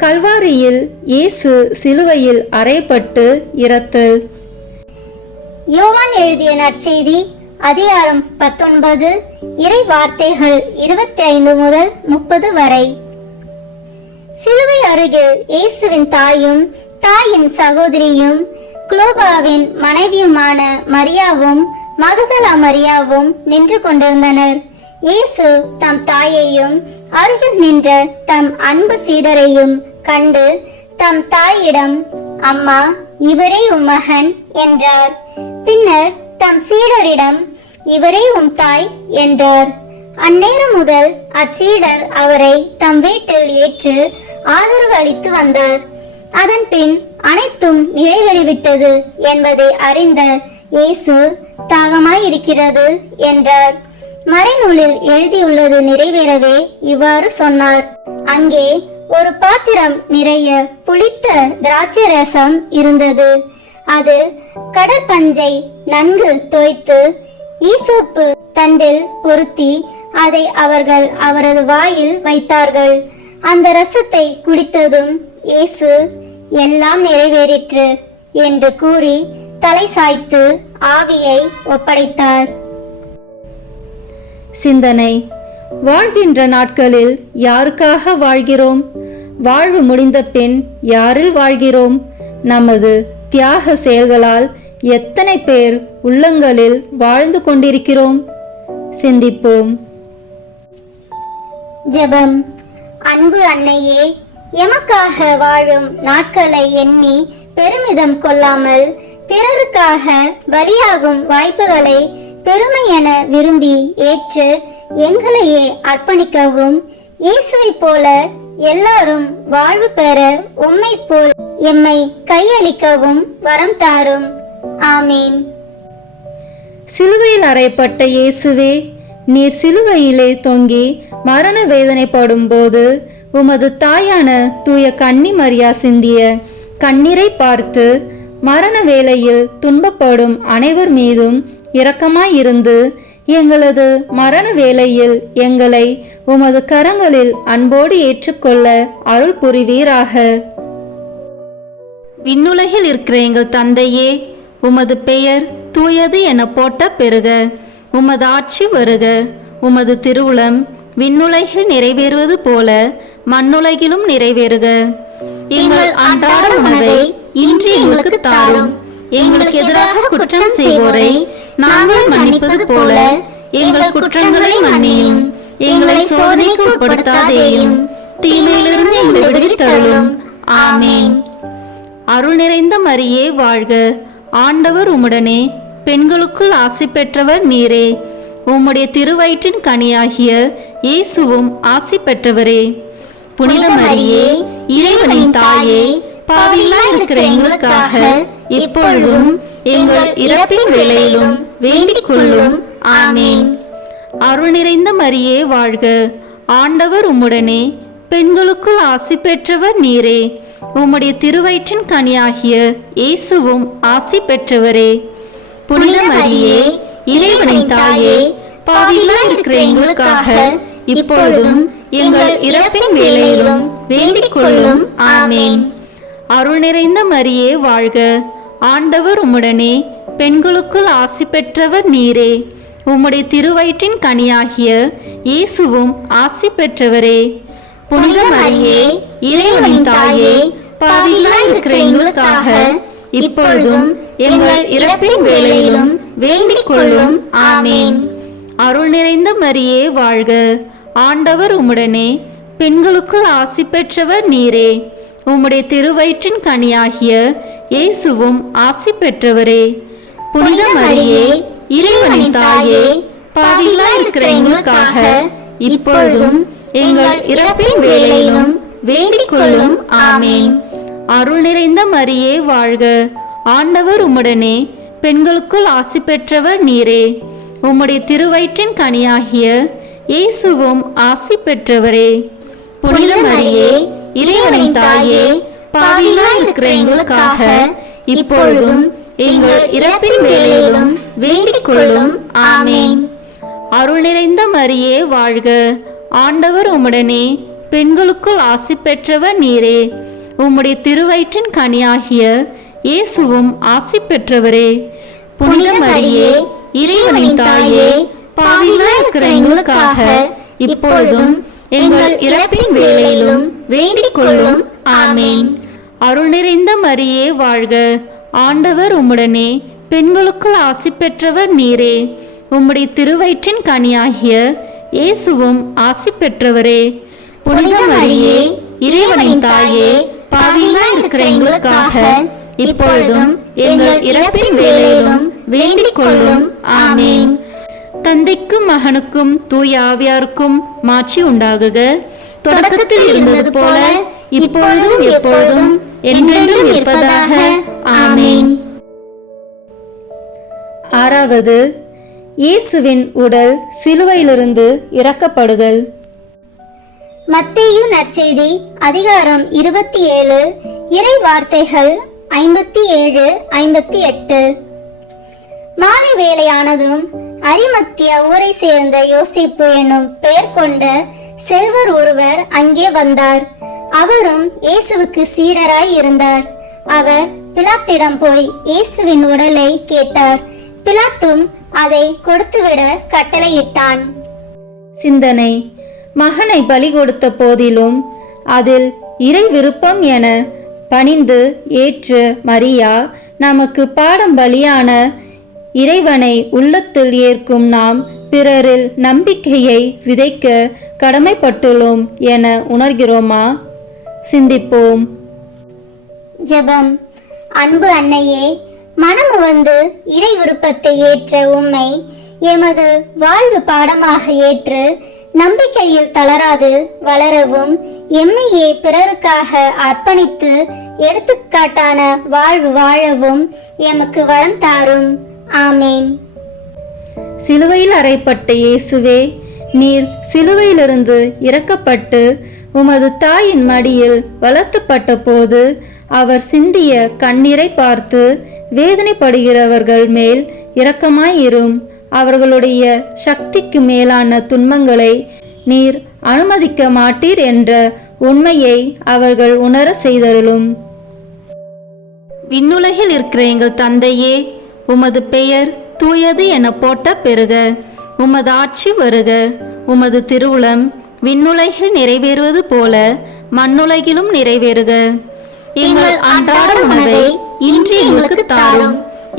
கல்வாரியில் இயேசு சிலுவையில் அறையப்பட்டு இரத்தல். யோவான் எழுதிய நற்செய்தி அதிகாரம் 19, இறை வார்த்தைகள் 25 முதல் 30 வரை. சிலுவை அருகில் இயேசுவின் தாயும் தாயின் சகோதரியும் குளோபாவின் மனைவியுமான மரியாவும் மகதலா மரியாவும் நின்று கொண்டிருந்தனர். இயேசு தம் தாயையும் அருகில் நின்ற தம் அன்பு சீடரையும் கண்டு தம் தாயிடம், அம்மா, இவரே உம் மகன் என்றார். பின்னர் தம் சீடரிடம், இவரே உம் தாய் என்றார். அந்நேரம் முதல் அச்சீடர் அவரை தம் வீட்டில் ஏற்று ஆதரவு அளித்து வந்தார். அதன் பின் அனைத்தும் நிறைவேறிவிட்டது என்பதை அறிந்த இயேசு, தாகமாயிருக்கிறது என்றார். மறைநூலில் எழுதியுள்ளது நிறைவேறவே இவ்வாறு சொன்னார். அங்கே ஒரு பாத்திரம் நிறைய புளித்த திராட்சை ரசம் இருந்தது. அது கடற்பஞ்சை நன்கு தோய்த்து ஈசோப்பு தண்டில் பொருத்தி அதை அவர்கள் அவரது வாயில் வைத்தார்கள். அந்த ரசத்தை குடித்ததும் இயேசு, எல்லாம் நிறைவேறிற்று என்று கூறி தலை சாய்த்து ஆவியை ஒப்படைத்தார். சிந்தனை. வாழ்கின்ற நாட்களில் யாருக்காக வாழ்கிறோம்? வாழ்வு முடிந்த பின் யாரில் வாழ்கிறோம்? நமது தியாக செயல்களால் எத்தனை பேர் உள்ளங்களில் வாழ்ந்து கொண்டிருக்கிறோம்? சிந்திப்போம். ஜெபம். அன்பு அன்னையே, எமக்காக வாழும் நாட்களை எண்ணி பெருமிதம் கொள்ளாமல் பிறருக்காக பலியாகும் வாய்ப்புகளை பெருமை என விரும்பி ஏற்று எங்களையே அர்ப்பணிக்கவும், இயேசுவை போல எல்லாரும் வாழ்வு பெற உம்மை போல் எம்மை கையளிக்கவும் வரம் தாரும். ஆமீன். சிலுவையில் அறையப்பட்ட இயேசுவே, நீர் சிலுவையிலே தொங்கி மரண வேதனைப்படும் போது உமது தாயான தூய கன்னி மரியா சிந்திய கண்ணீரை பார்த்து மரண வேளையில் துன்பப்படும் அனைவர் மீதும் இரக்கமாயிருந்து எங்களது மரண வேளையில் எங்களை உமது கரங்களில் அன்போடு ஏற்றுக்கொள்ள அருள் புரிவீராக. விண்ணுலகில் இருக்கிற எங்கள் தந்தையே, உமது பெயர் தூயது என போட்ட பெறுக. உமது ஆட்சி வருக. உமது திருவுளம் விண்ணுலகில் நிறைவேறுவது போல மண்ணுலகிலும் நிறைவேறுக. எங்கள் அன்றாட உணவை இன்று எங்களுக்கு தாரும். எங்களுக்கு எதிராக குற்றம் செய்வோரை நாங்கள் மன்னிப்பது போல எங்கள் குற்றங்களை மன்னியும். எங்களை சோதனைக்கு உட்படுத்தாதேயும், தீமையிலிருந்து எங்களை விடுவித்தருளும். ஆமீன். அருள் நிறைந்த மரியே வாழ்க, ஆண்டவர் உம்முடனே, பெண்களுக்குள் ஆசி பெற்றவர் நீரே. உம்முடைய திருவயிற்றின் கனியாகிய இயேசுவும் ஆசி பெற்றவரே. புனித மரியே, இறைவனின் தாயே, பாவிகளாய் இருக்கிற எங்களுக்காக இப்பொழுதும் எங்கள் இறப்பின் வேளையிலும் வேண்டிக் கொள்ளும். ஆமீன். அருள் நிறைந்த மரியே வாழ்க, ஆண்டவர் உம்முடனே, பெண்களுக்குள் ஆசி பெற்றவர் நீரே. உம்முடைய திருவயிற்றின் கனியாகிய இயேசுவும் ஆசி பெற்றவரே. புனித மரியே, இறைவனின் தாயே, பாவிகளாய் இருக்கிற எங்களுக்காக இப்பொழுதும் எங்கள் இறப்பின் வேளையிலும் வேண்டிக் கொள்ளும். ஆமீன். அருள் நிறைந்த மரியே வாழ்க, ஆண்டவர் உம்முடனே, பெண்களுக்குள் ஆசி பெற்றவர் நீரே. உம்முடைய திருவயிற்றின் கனியாகிய இயேசுவும் ஆசி பெற்றவரே. புனித மரியே, இறைவனின் தாயே, பாவிகளாய் இருக்கிற எங்களுக்காக இப்பொழுதும் எங்கள் இறப்பின் வேளையிலும் வேண்டிக் கொள்ளும். ஆமீன். அருள் நிறைந்த மரியே வாழ்க, ஆண்டவர் உம்முடனே, பெண்களுக்குள் ஆசி பெற்றவர் நீரே. உம்முடைய திருவயிற்றின் கனியாகிய இயேசுவும் ஆசி பெற்றவரே. புனித மரியே, இறைவனின் தாயே, பாவிகளாய் இருக்கிற எங்களுக்காக இப்பொழுதும் எங்கள் இறப்பின் வேளையிலும் வேண்டிக் கொள்ளும். ஆமேன். அருள் நிறைந்த மரியே வாழ்க, ஆண்டவர் உம்முடனே, பெண்களுக்குள் ஆசி பெற்றவர் நீரே. உம்முடைய திருவயிற்றின் கனியாகிய இயேசுவும் ஆசி பெற்றவரே. புனித மரியே, இறைவனின் தாயே, பாவிகளாய் இருக்கிற எங்களுக்காக இப்பொழுதும் எங்கள் இறப்பின் வேளையிலும் வேண்டிக் கொள்ளும். ஆமேன். அருள் நிறைந்த மரியே வாழ்க, ஆண்டவர் உம்முடனே, பெண்களுக்குள் ஆசி பெற்றவர் நீரே. உம்முடைய திருவயிற்றின் கனியாகிய இயேசுவும் ஆசி பெற்றவரே. புனித மரியே, இறைவனின் தாயே, பாவிகளாய் இருக்கிற எங்களுக்காக இப்பொழுதும் எங்கள் இறப்பின் வேளையிலும் வேண்டிக் கொள்ளும். ஆமேன். அருள் நிறைந்த மரியே வாழ்க, ஆண்டவர் உம்முடனே, பெண்களுக்குள் ஆசி பெற்றவர் நீரே. உம்முடைய திருவயிற்றின் கனியாகிய இயேசுவும் ஆசி பெற்றவரே. புனித மரியே, இறைவனின் தாயே, பாவிகளாய் இருக்கிற எங்களுக்காக இப்பொழுதும் எங்கள் இறப்பின் வேளையிலும் வேண்டிக் கொள்ளும். ஆமேன். தந்தைக்கும் மகனுக்கும் தூய ஆவியாருக்கும் மாட்சி உண்டாகுக. தொடக்கத்தில் இருந்தது போல இப்பொழுதும் எப்பொழுதும் என்றென்றும் இருப்பதாக. ஆமேன். ஆறாவது, இயேசுவின் உடல் சிலுவையிலிருந்து இறக்கப்படுதல். மத்தேயு நற்செய்தி அதிகாரம் 27 இறை வார்த்தைகள் 57-58. மாலை வேளையானதும் அரிமத்தியா ஊரை சேர்ந்த யோசிப்பு என்னும் பெயர் கொண்ட செல்வர் ஒருவர் அங்கே வந்தார். அவரும் இயேசுவுக்கு சீடராய் இருந்தார். அவர் பிலாத்திடம் போய் இயேசுவின் உடலை கேட்டார். பிலாத்தும் அதை கொடுத்துவிட கட்டளையிட்டான். சிந்தனை: மகனை பலி கொடுத்த போதிலும் அதில் இறை விருப்பம் என பணிந்து ஏற்று மரியா நமக்கு பாடம் பலியான இறைவனை உள்ளத்தில் ஏற்கும் நாம் பிறரில் நம்பிக்கையை விதைக்க கடமைப்பட்டுள்ளோம் என உணர்கிறோமா? சிந்திப்போம். ஜெபம். அன்பு அன்னையே, மனம் வந்து இறை விருப்பத்தை ஏற்ற உம்மை எமது வாழ்வு பாடமாக ஏற்று நம்பிக்கையில் தளராது வளரவும் எம்மையே பிறருக்காக அர்ப்பணித்து எடுத்துக்காட்டான வாழ்வு வாழவும் எமக்கு வரம் தாரும். ஆமேன். சிலுவையில் அறையப்பட்ட இயேசுவே, நீர் சிலுவையிலிருந்து இறக்கப்பட்டு உமது தாயின் மடியில் வளர்த்தப்பட்ட போது அவர் சிந்திய கண்ணீரை பார்த்து வேதனைப்படுகிறவர்கள் மேல் இரக்கமாயிரும். அவர்களுடைய சக்திக்கு மேலான துன்பங்களை நீர் அனுமதிக்க மாட்டீர் என்ற உண்மையை அவர்கள் உணர செய்தருளும். விண்ணுலகில் இருக்கிற எங்கள் தந்தையே, உமது பெயர் தூயது என போட்ட பெறுக. உமது ஆட்சி வருக. உமது திருவுளம் விண்ணுலகில் நிறைவேறுவது போல மண்ணுலகிலும் நிறைவேறுக. எங்கள் அன்றாட உணவை இன்று எங்களுக்கு தாரும்.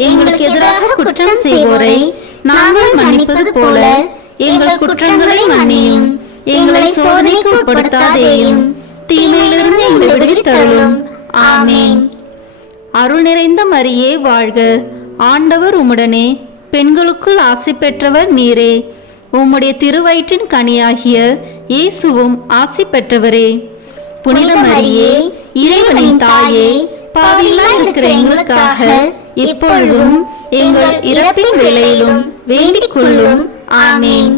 எங்களுக்கு எதிராக குற்றம் செய்வோரை நாங்கள் மன்னிப்பது போல எங்கள் குற்றங்களை மன்னியும். எங்களை சோதனைக்கு உட்படுத்தாதேயும், தீமையிலிருந்து எங்களை விடுவித்தருளும். ஆமேன். அருள் நிறைந்த மரியே வாழ்க, ஆண்டவர் உம்முடனே, பெண்களுக்குள் ஆசி பெற்றவர் நீரே. உம்முடைய திருவயிற்றின் கனியாகிய இயேசுவும் ஆசி பெற்றவரே. புனித மரியே, இறைவனின் தாயே, பாவிகளாய் இருக்கிற எங்களுக்காக இப்பொழுதும் எங்கள் இறப்பின் வேளையிலும் வேண்டிக் கொள்ளும். ஆமேன்.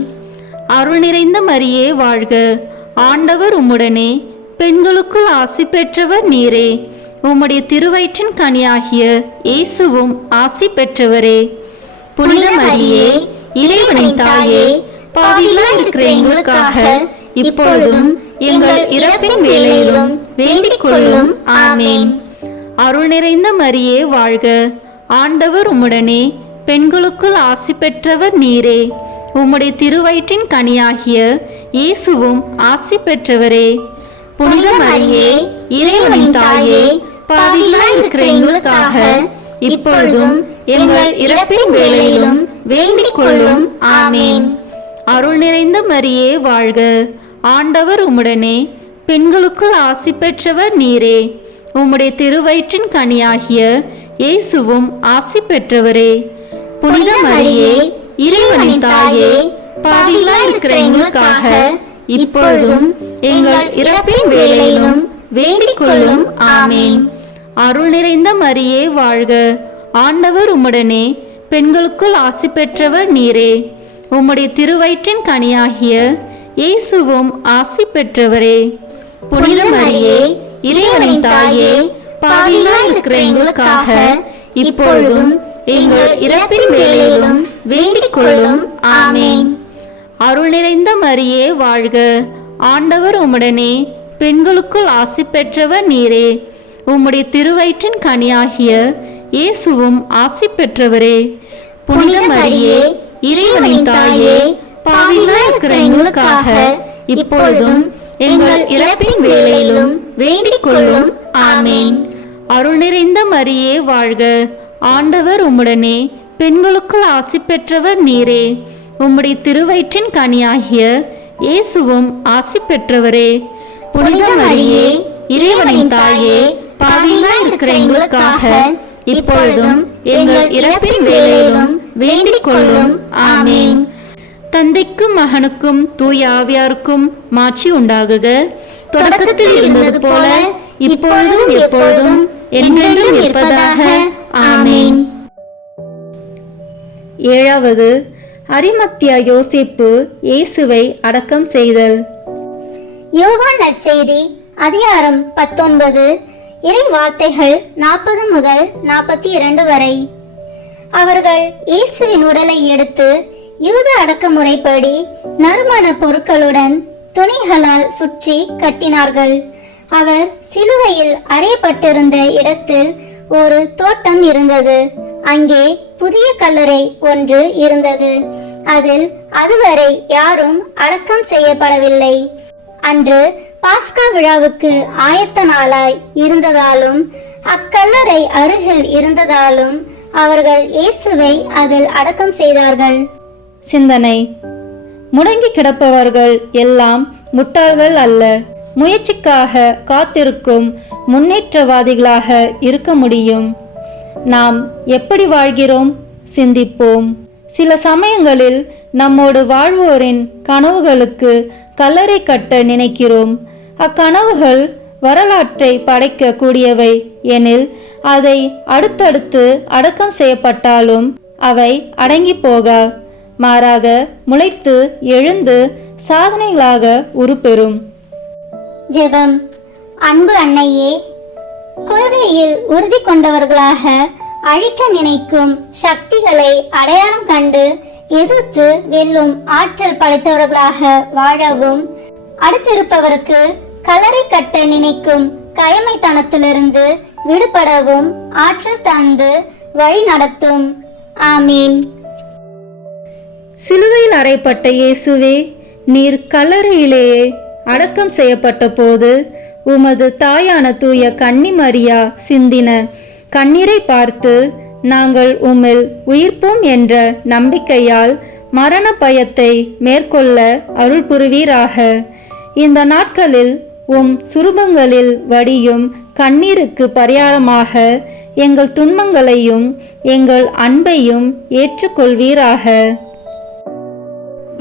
அருள் நிறைந்த மரியே வாழ்க, ஆண்டவர் உம்முடனே, பெண்களுக்குள் ஆசி பெற்றவர் நீரே. உம்முடைய திருவயிற்றின் கனியாகிய இயேசுவும் ஆசி பெற்றவரே. புனித மரியே, இறைவனின் தாயே, பாவிகளாய் இருக்கிற எங்களுக்காக இப்பொழுதும் எங்கள் இறப்பின் வேளையிலும் வேண்டிக் கொள்ளும். ஆமேன். அருள் நிறைந்த மரியே வாழ்க, ஆண்டவர் உம்முடனே, பெண்களுக்குள் ஆசி பெற்றவர் நீரே. உம்முடைய திருவயிற்றின் கனியாகிய இயேசுவும் ஆசி பெற்றவரே. புனித மரியே, இறைவனின் தாயே, பாவிகளாய் இருக்கிற எங்களுக்காக இப்பொழுதும் எங்கள் இறப்பின் வேளையிலும் வேண்டிக் கொள்ளும். ஆமேன். அருள் நிறைந்த மரியே வாழ்க, ஆண்டவர் உம்முடனே, பெண்களுக்குள் ஆசி பெற்றவர் நீரே. உம்முடைய திருவயிற்றின் கனியாகிய இயேசுவும் ஆசி பெற்றவரே. புனித மரியே, இறைவனின் தாயே, பாவிகளாய் இருக்கிற எங்களுக்காக இப்பொழுதும் எங்கள் இறப்பின் வேளையிலும் வேண்டிக் கொள்ளும். ஆமேன். அருள் நிறைந்த மரியே வாழ்க, ஆண்டவர் உம்முடனே, பெண்களுக்குள் ஆசி பெற்றவர் நீரே. உம்முடைய திருவயிற்றின் கனியாகிய இயேசுவும் ஆசி பெற்றவரே. புனித மரியே, இறைவனின் தாயே, பாவிகளாய் இருக்கிற எங்களுக்காக இப்பொழுதும் எங்கள் இறப்பின் வேளையிலும் வேண்டிக் கொள்ளும். ஆமேன். அருள் நிறைந்த மரியே வாழ்க, ஆண்டவர் உம்முடனே, பெண்களுக்குள் ஆசி பெற்றவர் நீரே. உம்முடைய திருவயிற்றின் கனியாகிய இயேசுவும் ஆசி பெற்றவரே. புனித மரியே, இறைவனின் தாயே, பாவிகளாய் இருக்கிற எங்களுக்காக இப்பொழுதும் எங்கள் இறப்பின் வேளையிலும் வேண்டிக் கொள்ளும். ஆமேன். அருள் நிறைந்த மரியே வாழ்க, ஆண்டவர் உம்முடனே, பெண்களுக்குள் ஆசி பெற்றவர் நீரே. உம்முடைய திருவயிற்றின் கனியாகிய இயேசுவும் ஆசி பெற்றவரே. புனித மரியே, இறைவனின் தாயே, பாவிகளாய் இருக்கிற எங்களுக்காக இப்பொழுதும் எங்கள் இறப்பின் வேளையிலும் வேண்டிக் கொள்ளும். ஆமேன். தந்தைக்கும் மகனுக்கும் தூய ஆவியாருக்கும் மாட்சி உண்டாகுக. தொடக்கத்தில் இருந்தது போல இப்பொழுதும் எப்பொழுதும் என்றென்றும் இருப்பதாக. ஆமேன். ஏழாவது, அரிமத்தியா யோசேப்பு இயேசுவை அடக்கம் செய்தல். யோவான் நற்செய்தி அதிகாரம் 19 இறை வார்த்தைகள் 40 முதல் 42 வரை. அவர்கள் இயேசுவின் உடலை எடுத்து யூத அடக்குமுறைப்படி நறுமண பொருட்களுடன் துணிகளால் சுற்றி கட்டினார்கள். அவர் சிலுவையில் அறையப்பட்டிருந்த இடத்தில் ஒரு தோட்டம் இருந்தது. அங்கே புதிய கல்லறை ஒன்று இருந்தது. அதில் அதுவரை யாரும் அடக்கம் செய்யப்படவில்லை. அன்று பாஸ்கா விழாவுக்கு ஆயத்த நாளாய் இருந்ததாலும் அக்கல்லறை அருகில் இருந்ததாலும் அவர்கள் இயேசுவை அதில் அடக்கம் செய்தார்கள். சிந்தனை: முடங்கி கிடப்பவர்கள் எல்லாம் முட்டாள்கள் அல்ல. முயற்சிக்காக காத்திருக்கும் முன்னேற்றவாதிகளாக இருக்க முடியும். நாம் எப்படி வாழ்கிறோம்? சிந்திப்போம். சில சமயங்களில் நம்மோடு வாழ்வோரின் கனவுகளுக்கு கல்லறை கட்ட நினைக்கிறோம். அக்கனவுகள் வரலாற்றை படைக்க கூடியவை எனில் அதை அடுத்தடுத்து அடக்கம் செய்யப்பட்டாலும் அவை அடங்கி போக, மாறாக முளைத்து எழுந்து சாதனைகளாக உருப்பெறும். ஜெபம். அன்பு அன்னையே, கொள்கையில் உறுதி கொண்டவர்களாக அழிக்க நினைக்கும் சக்திகளை அடையாளம் கண்டு எதிர்த்து வெல்லும் ஆற்றல் படைத்தவர்களாக வாழவும், அடுத்திருப்பவருக்கு கல்லறை கட்ட நினைக்கும் கயமைத்தனத்திலிருந்து விடுபடவும் ஆற்றல் தந்து வழி நடத்தும். ஆமீன். சிலுவையில் அறையப்பட்ட இயேசுவே, நீர் கல்லறையிலேயே அடக்கம் செய்யப்பட்ட போது உமது தாயான தூய கன்னி மரியா சிந்தின கண்ணீரை பார்த்து நாங்கள் உம்மில் உயிர்ப்போம் என்ற நம்பிக்கையால் மரண பயத்தை மேற்கொள்ள அருள் புரிவீராக. இந்த நாட்களில் சுரூபங்களில் வடியும் கண்ணீருக்கு பரிகாரமாக எங்கள் துன்பங்களையும் எங்கள் அன்பையும் ஏற்றுக்கொள்வீராக.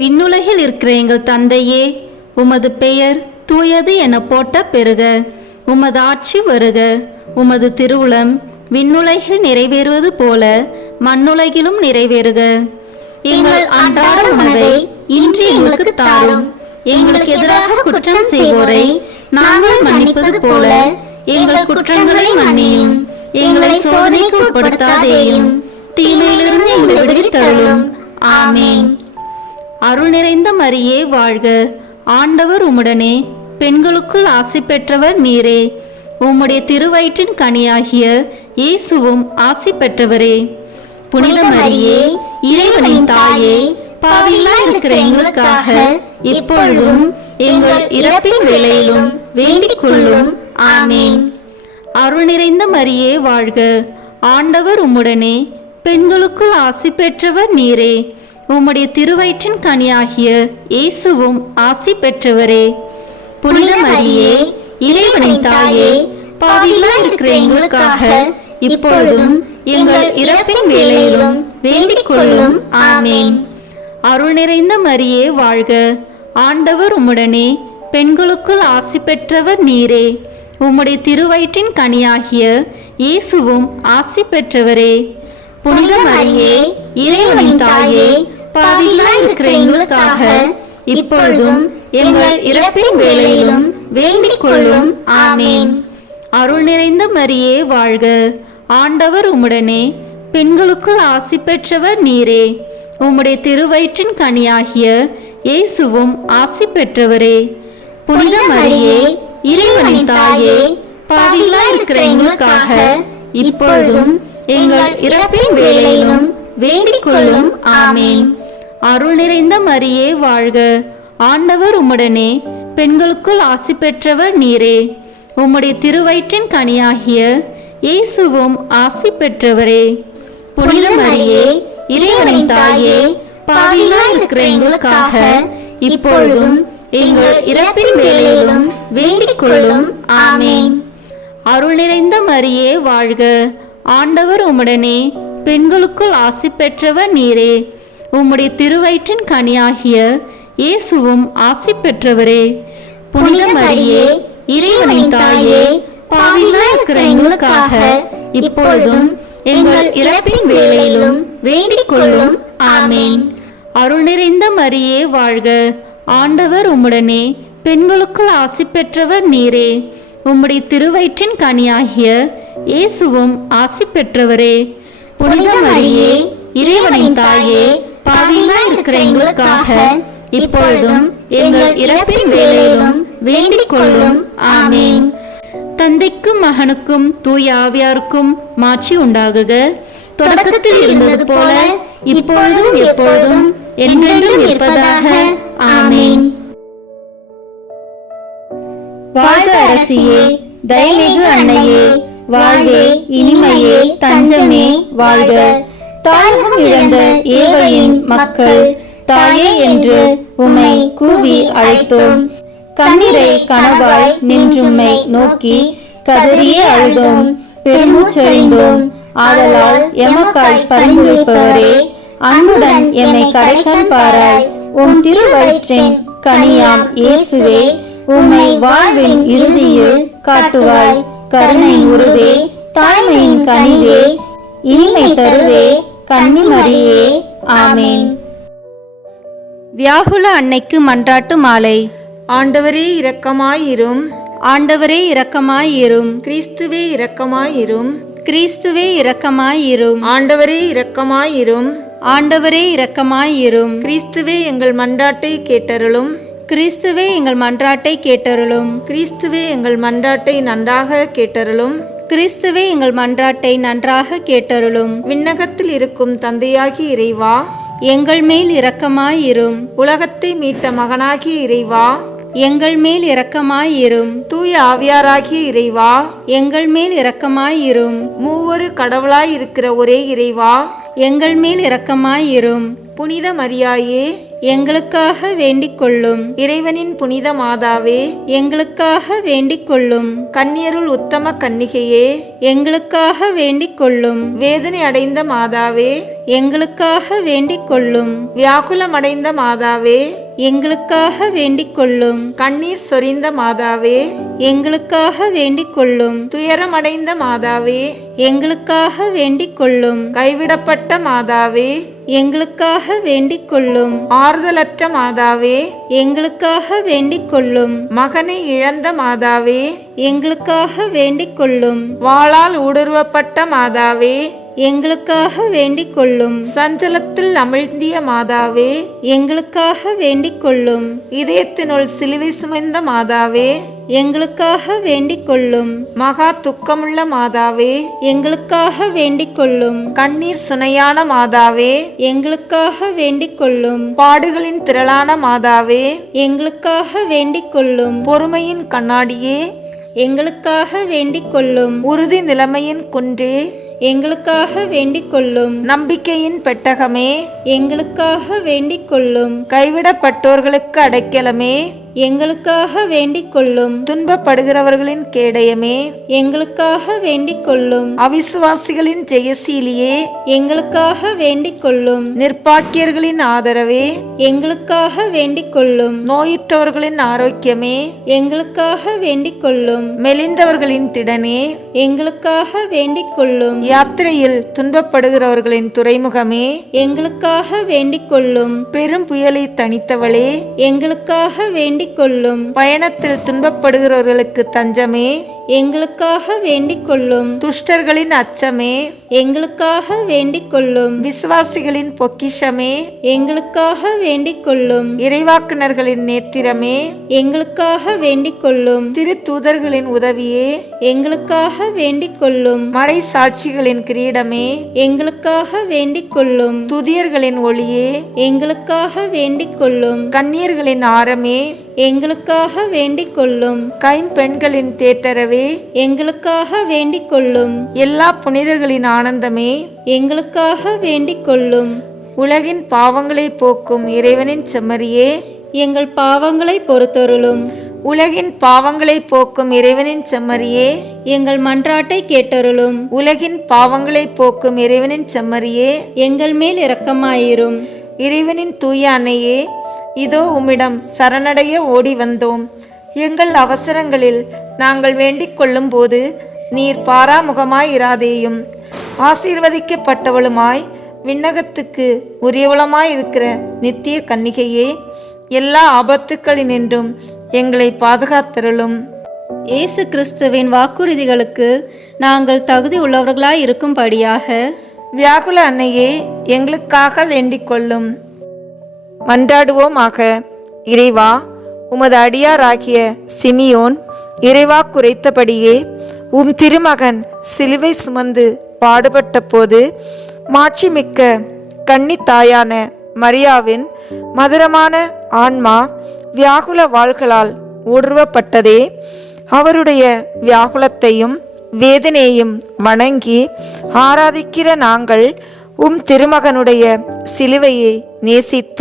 விண்ணுலகில் இருக்கிற எங்கள் தந்தையே, உமது பெயர் தூயது என போட்ட பெறுக. உமது ஆட்சி வருக. உமது திருவுளம் விண்ணுலகில் நிறைவேறுவது போல மண்ணுலகிலும் நிறைவேறுக. எங்கள் அன்றாட உணவை இன்று எங்களுக்கு தாரும். எங்களுக்கு எதிராக குற்றம் செய்வோரை நாங்கள் மன்னிப்பது போல எங்கள் குற்றங்களை மன்னியும். எங்களை சோதனைக்கு உட்படுத்தாதேயும், தீமையிலிருந்து எங்களை விடுவித்தருளும். ஆமேன். அருள் நிறைந்த மரியே வாழ்க, ஆண்டவர் உம்முடனே, பெண்களுக்குள் ஆசி பெற்றவர் நீரே. உம்முடைய திருவயிற்றின் கனியாகிய இயேசுவும் ஆசி பெற்றவரே. புனித மரியே, இறைவனின் தாயே, பாவிகளாய் இருக்கிற எங்களுக்காக இப்பொழுதும் எங்கள் இறப்பின் வேளையிலும் வேண்டிக் கொள்ளும். ஆமேன். அருள் நிறைந்த மரியே வாழ்க, ஆண்டவர் உம்முடனே, பெண்களுக்குள் ஆசி பெற்றவர் நீரே. உம்முடைய திருவயிற்றின் கனியாகிய இயேசுவும் ஆசி பெற்றவரே. புனித மரியே, இறைவனின் தாயே, பாவிகளாய் இருக்கிற எங்களுக்காக இப்பொழுதும் எங்கள் இறப்பின் வேளையிலும் வேண்டிக் கொள்ளும். ஆமேன். அருள் நிறைந்த மரியே வாழ்க, ஆண்டவர் உம்முடனே, பெண்களுக்குள் ஆசி பெற்றவர் நீரே. உம்முடைய திருவயிற்றின் கனியாகிய இயேசுவும் ஆசி பெற்றவரே. புனித மரியே, இறைவனின் தாயே, பாவிகளாய் இருக்கிற எங்களுக்காக இப்பொழுதும் எங்கள் இறப்பின் வேளையிலும் வேண்டிக் கொள்ளும். ஆமேன். அருள் நிறைந்த மரியே வாழ்க, ஆண்டவர் உம்முடனே, பெண்களுக்குள் ஆசி பெற்றவர் நீரே. உம்முடைய திருவயிற்றின் கனியாகிய இயேசுவும் ஆசி பெற்றவரே. புனித மரியே, இறைவனின் தாயே, பாவிகளாய் இருக்கிற எங்களுக்காக இப்பொழுதும் எங்கள் இறப்பின் வேளையிலும் வேண்டிக் கொள்ளும். ஆமேன். அருள் நிறைந்த மரியே வாழ்க, ஆண்டவர் உம்முடனே, பெண்களுக்குள் ஆசி பெற்றவர் நீரே. உம்முடைய திருவயிற்றின் கனியாகிய இயேசுவும் ஆசி பெற்றவரே. புனித மரியே, இறைவனின் தாயே, பாவிகளாய் இருக்கிற எங்களுக்காக இப்பொழுதும் எங்கள் இறப்பின் வேளையிலும் வேண்டிக் கொள்ளும். ஆமேன். அருள் நிறைந்த மரியே வாழ்க, ஆண்டவர் உம்முடனே, பெண்களுக்குள் ஆசி பெற்றவர் நீரே. உம்முடைய திருவயிற்றின் கனியாகிய இயேசுவும் ஆசி பெற்றவரே. புனித மரியே, இறைவனின் தாயே, பாவிகளாய் இருக்கிற எங்களுக்காக இப்பொழுதும் எங்கள் இறப்பின் வேளையிலும் வேண்டிக் கொள்ளும். ஆமேன். அருள் நிறைந்த மரியே வாழ்க, ஆண்டவர் உம்முடனே, பெண்களுக்குள் ஆசி பெற்றவர் நீரே. உம்முடைய திருவயிற்றின் கனியாகிய இயேசுவும் ஆசி பெற்றவரே. புனித மரியே, இறைவனின் தாயே, பாவிகளாய் இருக்கிற எங்களுக்காக இப்பொழுதும் எங்கள் இறப்பின் வேளையிலும் வேண்டிக் கொள்ளும். ஆமேன். தந்தைக்கும் மகனுக்கும் தூய ஆவியாருக்கும் மாட்சி உண்டாகுக. தொடக்கத்தில் இருந்தது போல இப்பொழுதும் எப்பொழுதும் என்றென்றும் இருப்பதாக. ஆமேன். வாழ்க அரசியே, தயமிகு அன்னையே, வாழ்வே, இனிமையே, தஞ்சமே, வாழ்க. தாயகம் இழந்த ஏழையின் மக்கள் தாயே என்று உம்மை கூவி அழைத்தோம். கண்ணீரை கனவாய் நின்றும்மை நோக்கி கதறியே அழுதோம், பெருமூச்சறிந்தோம். ஆதலால் எமக்காய் பரிந்துரைப்பவரே, அன்புடன் எம்மை கடைக்கண் பாராய். உம் திருவயிற்றின் கனியாம் இயேசுவே, உம்மை வாழ்வின் இறுதியில் காட்டுவாய். கருணை உருவே, தாய்மையின் கனிவே, இனிமை தருவே, கன்னிமரியே. ஆமேன். வியாகுல அன்னைக்கு மன்றாட்டு மாலை. ஆண்டவரே இரக்கமாயிரும், ஆண்டவரே இரக்கமாயிரும், கிறிஸ்துவே இரக்கமாயிரும், கிறிஸ்துவே இரக்கமாயிரும், ஆண்டவரே இரக்கமாயிரும், ஆண்டவரே இரக்கமாயிரும், கிறிஸ்துவே எங்கள் மன்றாட்டை கேட்டருளும், கிறிஸ்துவே எங்கள் மன்றாட்டை கேட்டருளும், கிறிஸ்துவே எங்கள் மன்றாட்டை நன்றாக கேட்டருளும், கிறிஸ்துவே எங்கள் மன்றாட்டை நன்றாக கேட்டருளும். விண்ணகத்தில் இருக்கும் தந்தையாகி இறைவா, எங்கள் மேல் இரக்கமாயிரும். உலகத்தை மீட்ட மகனாகிய இறைவா, எங்கள் மேல் இரக்கமாயிரும். தூய ஆவியாராகிய இறைவா, எங்கள் மேல் இரக்கமாயிரும். மூவொரு கடவுளாய் இருக்கிற ஒரே இறைவா, எங்கள் மேல் இரக்கமாயிரும். புனித மரியாயே, எங்களுக்காக வேண்டிக் கொள்ளும். இறைவனின் புனித மாதாவே, எங்களுக்காக வேண்டிக் கொள்ளும். கன்னியருள் உத்தம கன்னிகையே, எங்களுக்காக வேண்டிக் கொள்ளும். வேதனை அடைந்த மாதாவே, எங்களுக்காக வேண்டிக் கொள்ளும். வியாகுலமடைந்த மாதாவே, எங்களுக்காக வேண்டிக் கொள்ளும். கண்ணீர் சொரிந்த மாதாவே, எங்களுக்காக வேண்டிக் கொள்ளும். துயரமடைந்த மாதாவே, எங்களுக்காக வேண்டிக் கொள்ளும். கைவிடப்பட்ட மாதாவே, எங்களுக்காக வேண்டிக் கொள்ளும். ஆறுதலற்ற மாதாவே, எங்களுக்காக வேண்டிக் கொள்ளும். மகனை இழந்த மாதாவே, எங்களுக்காக வேண்டிக் கொள்ளும். வாளால் ஊடுருவப்பட்ட மாதாவே, எங்களுக்காக வேண்டிக் கொள்ளும். சஞ்சலத்தில் அமிழ்ந்திய மாதாவே, எங்களுக்காக வேண்டிக் கொள்ளும். இதயத்தினுள் சிலுவை சுமந்த மாதாவே, எங்களுக்காக வேண்டிக் கொள்ளும். மகா துக்கமுள்ள மாதாவே, எங்களுக்காக வேண்டிக் கொள்ளும். கண்ணீர் சுனையான மாதாவே, எங்களுக்காக வேண்டிக் கொள்ளும். பாடுகளின் திரளான மாதாவே, எங்களுக்காக வேண்டிக் கொள்ளும். பொறுமையின் கண்ணாடியே, எங்களுக்காக வேண்டிக் கொள்ளும். உறுதி நிலைமையின் குன்றே, எங்களுக்காக வேண்டிக் கொள்ளும். நம்பிக்கையின் பெட்டகமே, எங்களுக்காக வேண்டிக் கொள்ளும். கைவிடப்பட்டோர்களுக்கு அடைக்கலமே, எங்களுக்காக வேண்டிக் கொள்ளும். துன்பப்படுகிறவர்களின் கேடயமே, எங்களுக்காக வேண்டிக் கொள்ளும். அவிசுவாசிகளின் ஜெயசீலியே, எங்களுக்காக வேண்டிக் கொள்ளும். நிர்பாக்கியர்களின் ஆதரவே, எங்களுக்காக வேண்டிக் கொள்ளும். நோயுற்றவர்களின் ஆரோக்கியமே, எங்களுக்காக வேண்டிக் கொள்ளும். மெலிந்தவர்களின் திடனே, எங்களுக்காக வேண்டிக் கொள்ளும். யாத்திரையில் துன்பப்படுகிறவர்களின் துறைமுகமே, எங்களுக்காக வேண்டிக் கொள்ளும். பெரும் புயலை தணித்தவளே, எங்களுக்காக வேண்டிக் கொள்ளும். பயணத்தில் துன்பப்படுகிறவர்களுக்கு தஞ்சமே, எங்களுக்காக வேண்டிக் கொள்ளும். துஷ்டர்களின் அச்சமே, எங்களுக்காக வேண்டிக் கொள்ளும். விசுவாசிகளின் பொக்கிஷமே, எங்களுக்காக வேண்டிக் கொள்ளும். இறைவாக்குனர்களின் நேத்திரமே, எங்களுக்காக வேண்டிக் கொள்ளும். திருத்தூதர்களின் உதவியே, எங்களுக்காக வேண்டிக் கொள்ளும். மறை சாட்சிகளின் கிரீடமே, எங்களுக்காக வேண்டிக் கொள்ளும். துதியர்களின் ஒளியே, எங்களுக்காக வேண்டிக் கொள்ளும். கன்னியர்களின் ஆரமே, எங்களுக்காக வேண்டிக் கொள்ளும். கைம்பெண்களின் தேற்றரவே, எங்களுக்காக வேண்டிக் கொள்ளும். எல்லா புனிதர்களின் ஆனந்தமே, எங்களுக்காக வேண்டிக் கொள்ளும். உலகின் பாவங்களை போக்கும் இறைவனின் செம்மறியே, எங்கள் பாவங்களை பொறுத்தருளும். உலகின் பாவங்களை போக்கும் இறைவனின் செம்மறியே, எங்கள் மன்றாட்டை கேட்டருளும். உலகின் பாவங்களை போக்கும் இறைவனின் செம்மறியே, எங்கள் மேல் இரக்கமாயிரும். இறைவனின் தூய அன்னையே, இதோ உம்மிடம் சரணடைய ஓடி வந்தோம். எங்கள் அவசரங்களில் நாங்கள் வேண்டிக் கொள்ளும் போது நீர் பாராமுகமாயிராதேயும். ஆசீர்வதிக்கப்பட்டவளுமாய் விண்ணகத்துக்கு உரியவளமாயிருக்கிற நித்திய கன்னிகையே, எல்லா ஆபத்துக்களினின்றும் எங்களை பாதுகாத்தருளும். இயேசு கிறிஸ்துவின் வாக்குறுதிகளுக்கு நாங்கள் தகுதி உள்ளவர்களாய் இருக்கும்படியாக வியாகுல அன்னையே, எங்களுக்காக வேண்டிக் கொள்ளும். மன்றாடுவோமாக. இறைவா, உமது அடியாராகிய சிமியோன் இறைவா குறைத்தபடியே உம் திருமகன் சிலுவை சுமந்து பாடுபட்ட போது மாட்சிமிக்க கன்னித்தாயான மரியாவின் மதுரமான ஆன்மா வியாகுல வாள்களால் ஊடுருவப்பட்டதே. அவருடைய வியாகுலத்தையும் வேதனையும் வணங்கி ஆராதிக்கிற நாங்கள் உம் திருமகனுடைய சிலுவையை நேசித்த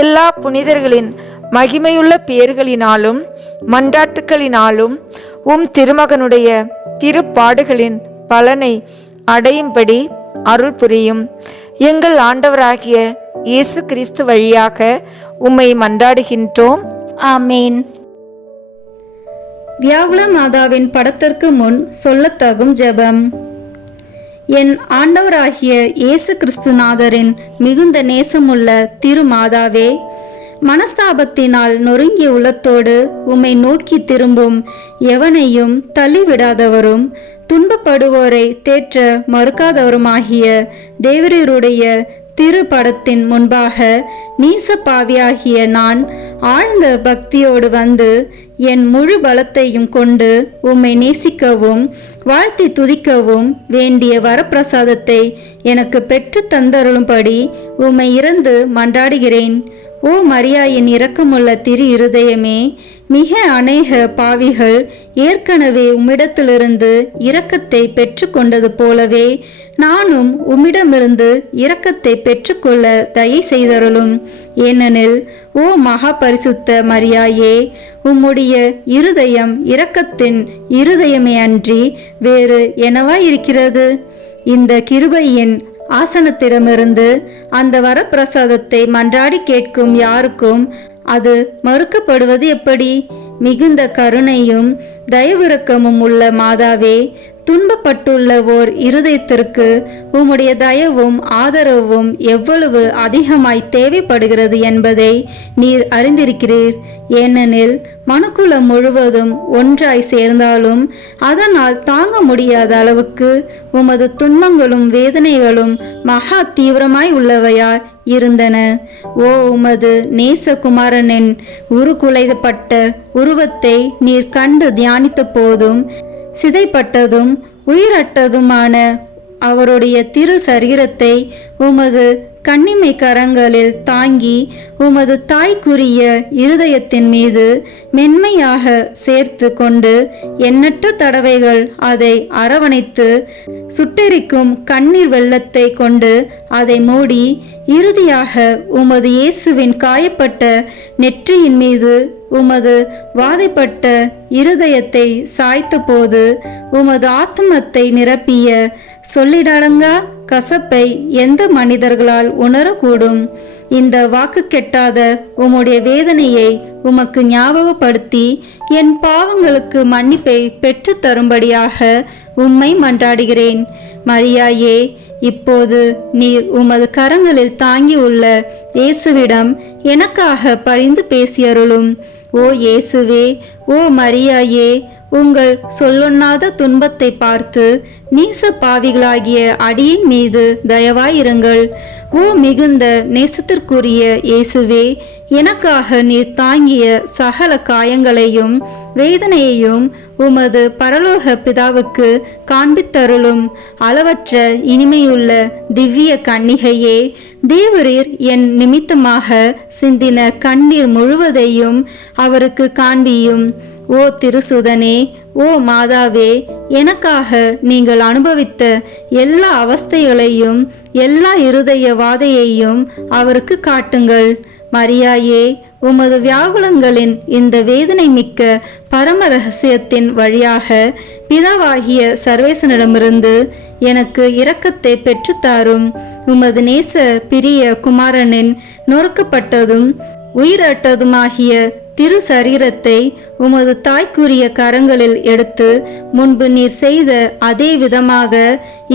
எல்லா புனிதர்களின் மகிமையுள்ள பெயர்களினாலும் மன்றாட்டுக்களினாலும் உம் திருமகனுடைய திருப்பாடுகளின் பலனை அடையும்படி அருள் புரியும். எங்கள் ஆண்டவராகிய இயேசு கிறிஸ்து வழியாக உம்மை மன்றாடுகின்றோம். ஆமேன். வியாகுல மாதாவின் படத்திற்கு முன் சொல்லத்தகும் ஜெபம். என் ஆண்டவராகிய இயேசு கிறிஸ்துநாதரின் மிகுந்த நேசமுள்ள திருமாதாவே, மனஸ்தாபத்தினால் நொறுங்கிய உள்ளத்தோடு உம்மை நோக்கி திரும்பும் எவனையும் தள்ளிவிடாதவரும் துன்பப்படுவோரை தேற்ற மறுக்காதவருமாகிய தேவரீருடைய திருப்படத்தின் முன்பாக நீச பாவியாகிய நான் ஆழ்ந்த பக்தியோடு வந்து என் முழு பலத்தையும் கொண்டு உம்மை நேசிக்கவும் வாழ்த்தி துதிக்கவும் வேண்டிய வரப்பிரசாதத்தை எனக்கு பெற்று தந்தருளும்படி உம்மை இறந்து மன்றாடுகிறேன். ஓ மரியாயின் இரக்கமுள்ள திரு இருதயமே, மிக அநேக பாவிகள் ஏற்கனவே உம்மிடத்திலிருந்து இரக்கத்தை பெற்று கொண்டது போலவே நானும் உம்மிடமிருந்து இரக்கத்தை பெற்றுக்கொள்ள தயை செய்தருளும். ஏனெனில் ஓ மகா பரிசுத்த மரியாயே, உம்முடைய இருதயம் இரக்கத்தின் இருதயமே அன்றி வேறு என்னவாயிருக்கிறது? இந்த கிருபையின் ஆசனத்திடமிருந்து அந்த வரப்பிரசாதத்தை மன்றாடி கேட்கும் யாருக்கும் அது மறுக்கப்படுவது எப்படி? மிகுந்த கருணையும் தயவிரக்கமும் உள்ள மாதாவே, துன்பப்பட்டுள்ள ஓர் இருதயத்திற்கு உம்முடைய தயவும் ஆதரவும் எவ்வளவு அதிகமாய் தேவைப்படுகிறது என்பதை நீர் அறிந்திருக்கிறீர். ஏனெனில் மனுக்குலம் முழுவதும் ஒன்றாய் சேர்ந்தாலும் அதனால் தாங்க முடியாத அளவுக்கு உமது துன்பங்களும் வேதனைகளும் மகா தீவிரமாய் உள்ளவையாய் இருந்தன. ஓ உமது நேசகுமாரனின் உருக்குலைப்பட்ட உருவத்தை நீர் கண்டு தியானித்த போதும் சிதைப்பட்டதும் உயிரற்றதுமான அவருடைய திரு சரீரத்தை உமது கன்னிமை கரங்களில் தாங்கி உமது தாய்க்குரிய இருதயத்தின் மீது மென்மையாக சேர்த்து கொண்டு எண்ணற்ற தடவைகள் அதை அரவணைத்து சுட்டெரிக்கும் கண்ணீர் வெள்ளத்தை கொண்டு அதை மூடி இறுதியாக உமது இயேசுவின் காயப்பட்ட நெற்றியின் மீது உமது வாதைப்பட்ட இருதயத்தை சாய்த்த போது உமது ஆத்மத்தை நிரப்பிய சொல்லிடடங்கா கசப்பை எந்த மனிதர்களால் உணரக்கூடும்? இந்த வாக்கு கெட்டாத உம்முடைய வேதனையை உமக்கு ஞாபகப்படுத்தி என் பாவங்களுக்கு மன்னிப்பை பெற்று தரும்படியாக உம்மை மன்றாடுகிறேன். மரியாயே, இப்போது நீர் உமது கரங்களில் தாங்கியுள்ள இயேசுவிடம் எனக்காக பரிந்து பேசியருளும். ஓ இயேசுவே, ஓ மரியாயே, உங்கள் சொல்லொண்ணாத துன்பத்தை பார்த்து நீச பாவிகளாகிய அடியின் மீது தயவாயிருங்கள். ஓ மிகுந்த நேசத்திற்குரிய இயேசுவே, எனக்காக நீர் தாங்கிய சகல காயங்களையும் வேதனையையும் உமது பரலோக பிதாவுக்கு காண்பித்தருளும். அளவற்ற இனிமையுள்ள திவ்ய கன்னிகையே, தேவரீர் என் நிமித்தமாக சிந்தின கண்ணீர் முழுவதையும் அவருக்கு காண்பியும். ஓ திருசுதனே, ஓ மாதாவே, எனக்காக நீங்கள் அனுபவித்த எல்லா அவஸ்தைகளையும் எல்லா இருதய வாதையையும் அவருக்கு காட்டுங்கள். மரியாயே, உமது வியாகுலங்களின் இந்த வேதனை மிக்க பரம ரகசியத்தின் வழியாக பிதாவாகிய சர்வேசனிடமிருந்து எனக்கு இரக்கத்தை பெற்றுத்தாரும். உமது நேச பிரிய குமாரனின் நொறுக்கப்பட்டதும் உயிரற்றதுமாகிய திரு சரீரத்தை உமது தாய்க்குரிய கரங்களில் எடுத்து முன்பு நீர் செய்த அதே விதமாக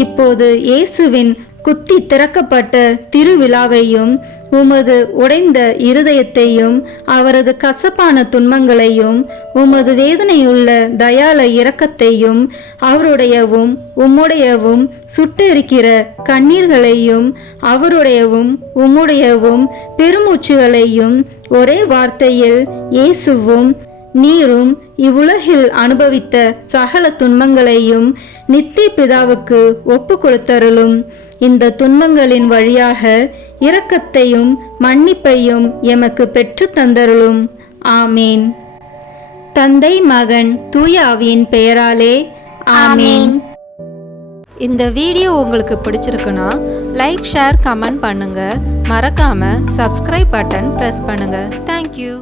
இப்போது இயேசுவின் குத்தி திறக்கப்பட்ட திருவிழாவையும் உமது உடைந்த இருதயத்தையும் அவரது கசப்பான துன்பங்களையும் உமது வேதனையுள்ள தயால இரக்கத்தையும் அவருடையவும் உம்முடையவும் சுட்டெரிக்கிற கண்ணீர்களையும் அவருடையவும் உம்முடையவும் பெருமூச்சுகளையும் ஒரே வார்த்தையில் இயேசுவும் நீரும் இவ்வுலகில் அனுபவித்த சகல துன்பங்களையும் நித்திய பிதாவுக்கு ஒப்பு கொடுத்தருளும். இந்த துன்பங்களின் வழியாக இரக்கத்தையும் மன்னிப்பையும் எமக்கு பெற்று தந்தருளும். ஆமேன். தந்தை, மகன், தூய ஆவியின் பெயராலே ஆமேன். இந்த வீடியோ உங்களுக்கு பிடிச்சிருக்குன்னா லைக், ஷேர், கமெண்ட் பண்ணுங்க. மறக்காம சப்ஸ்கிரைப் பட்டன் பிரஸ் பண்ணுங்க. தேங்க்யூ.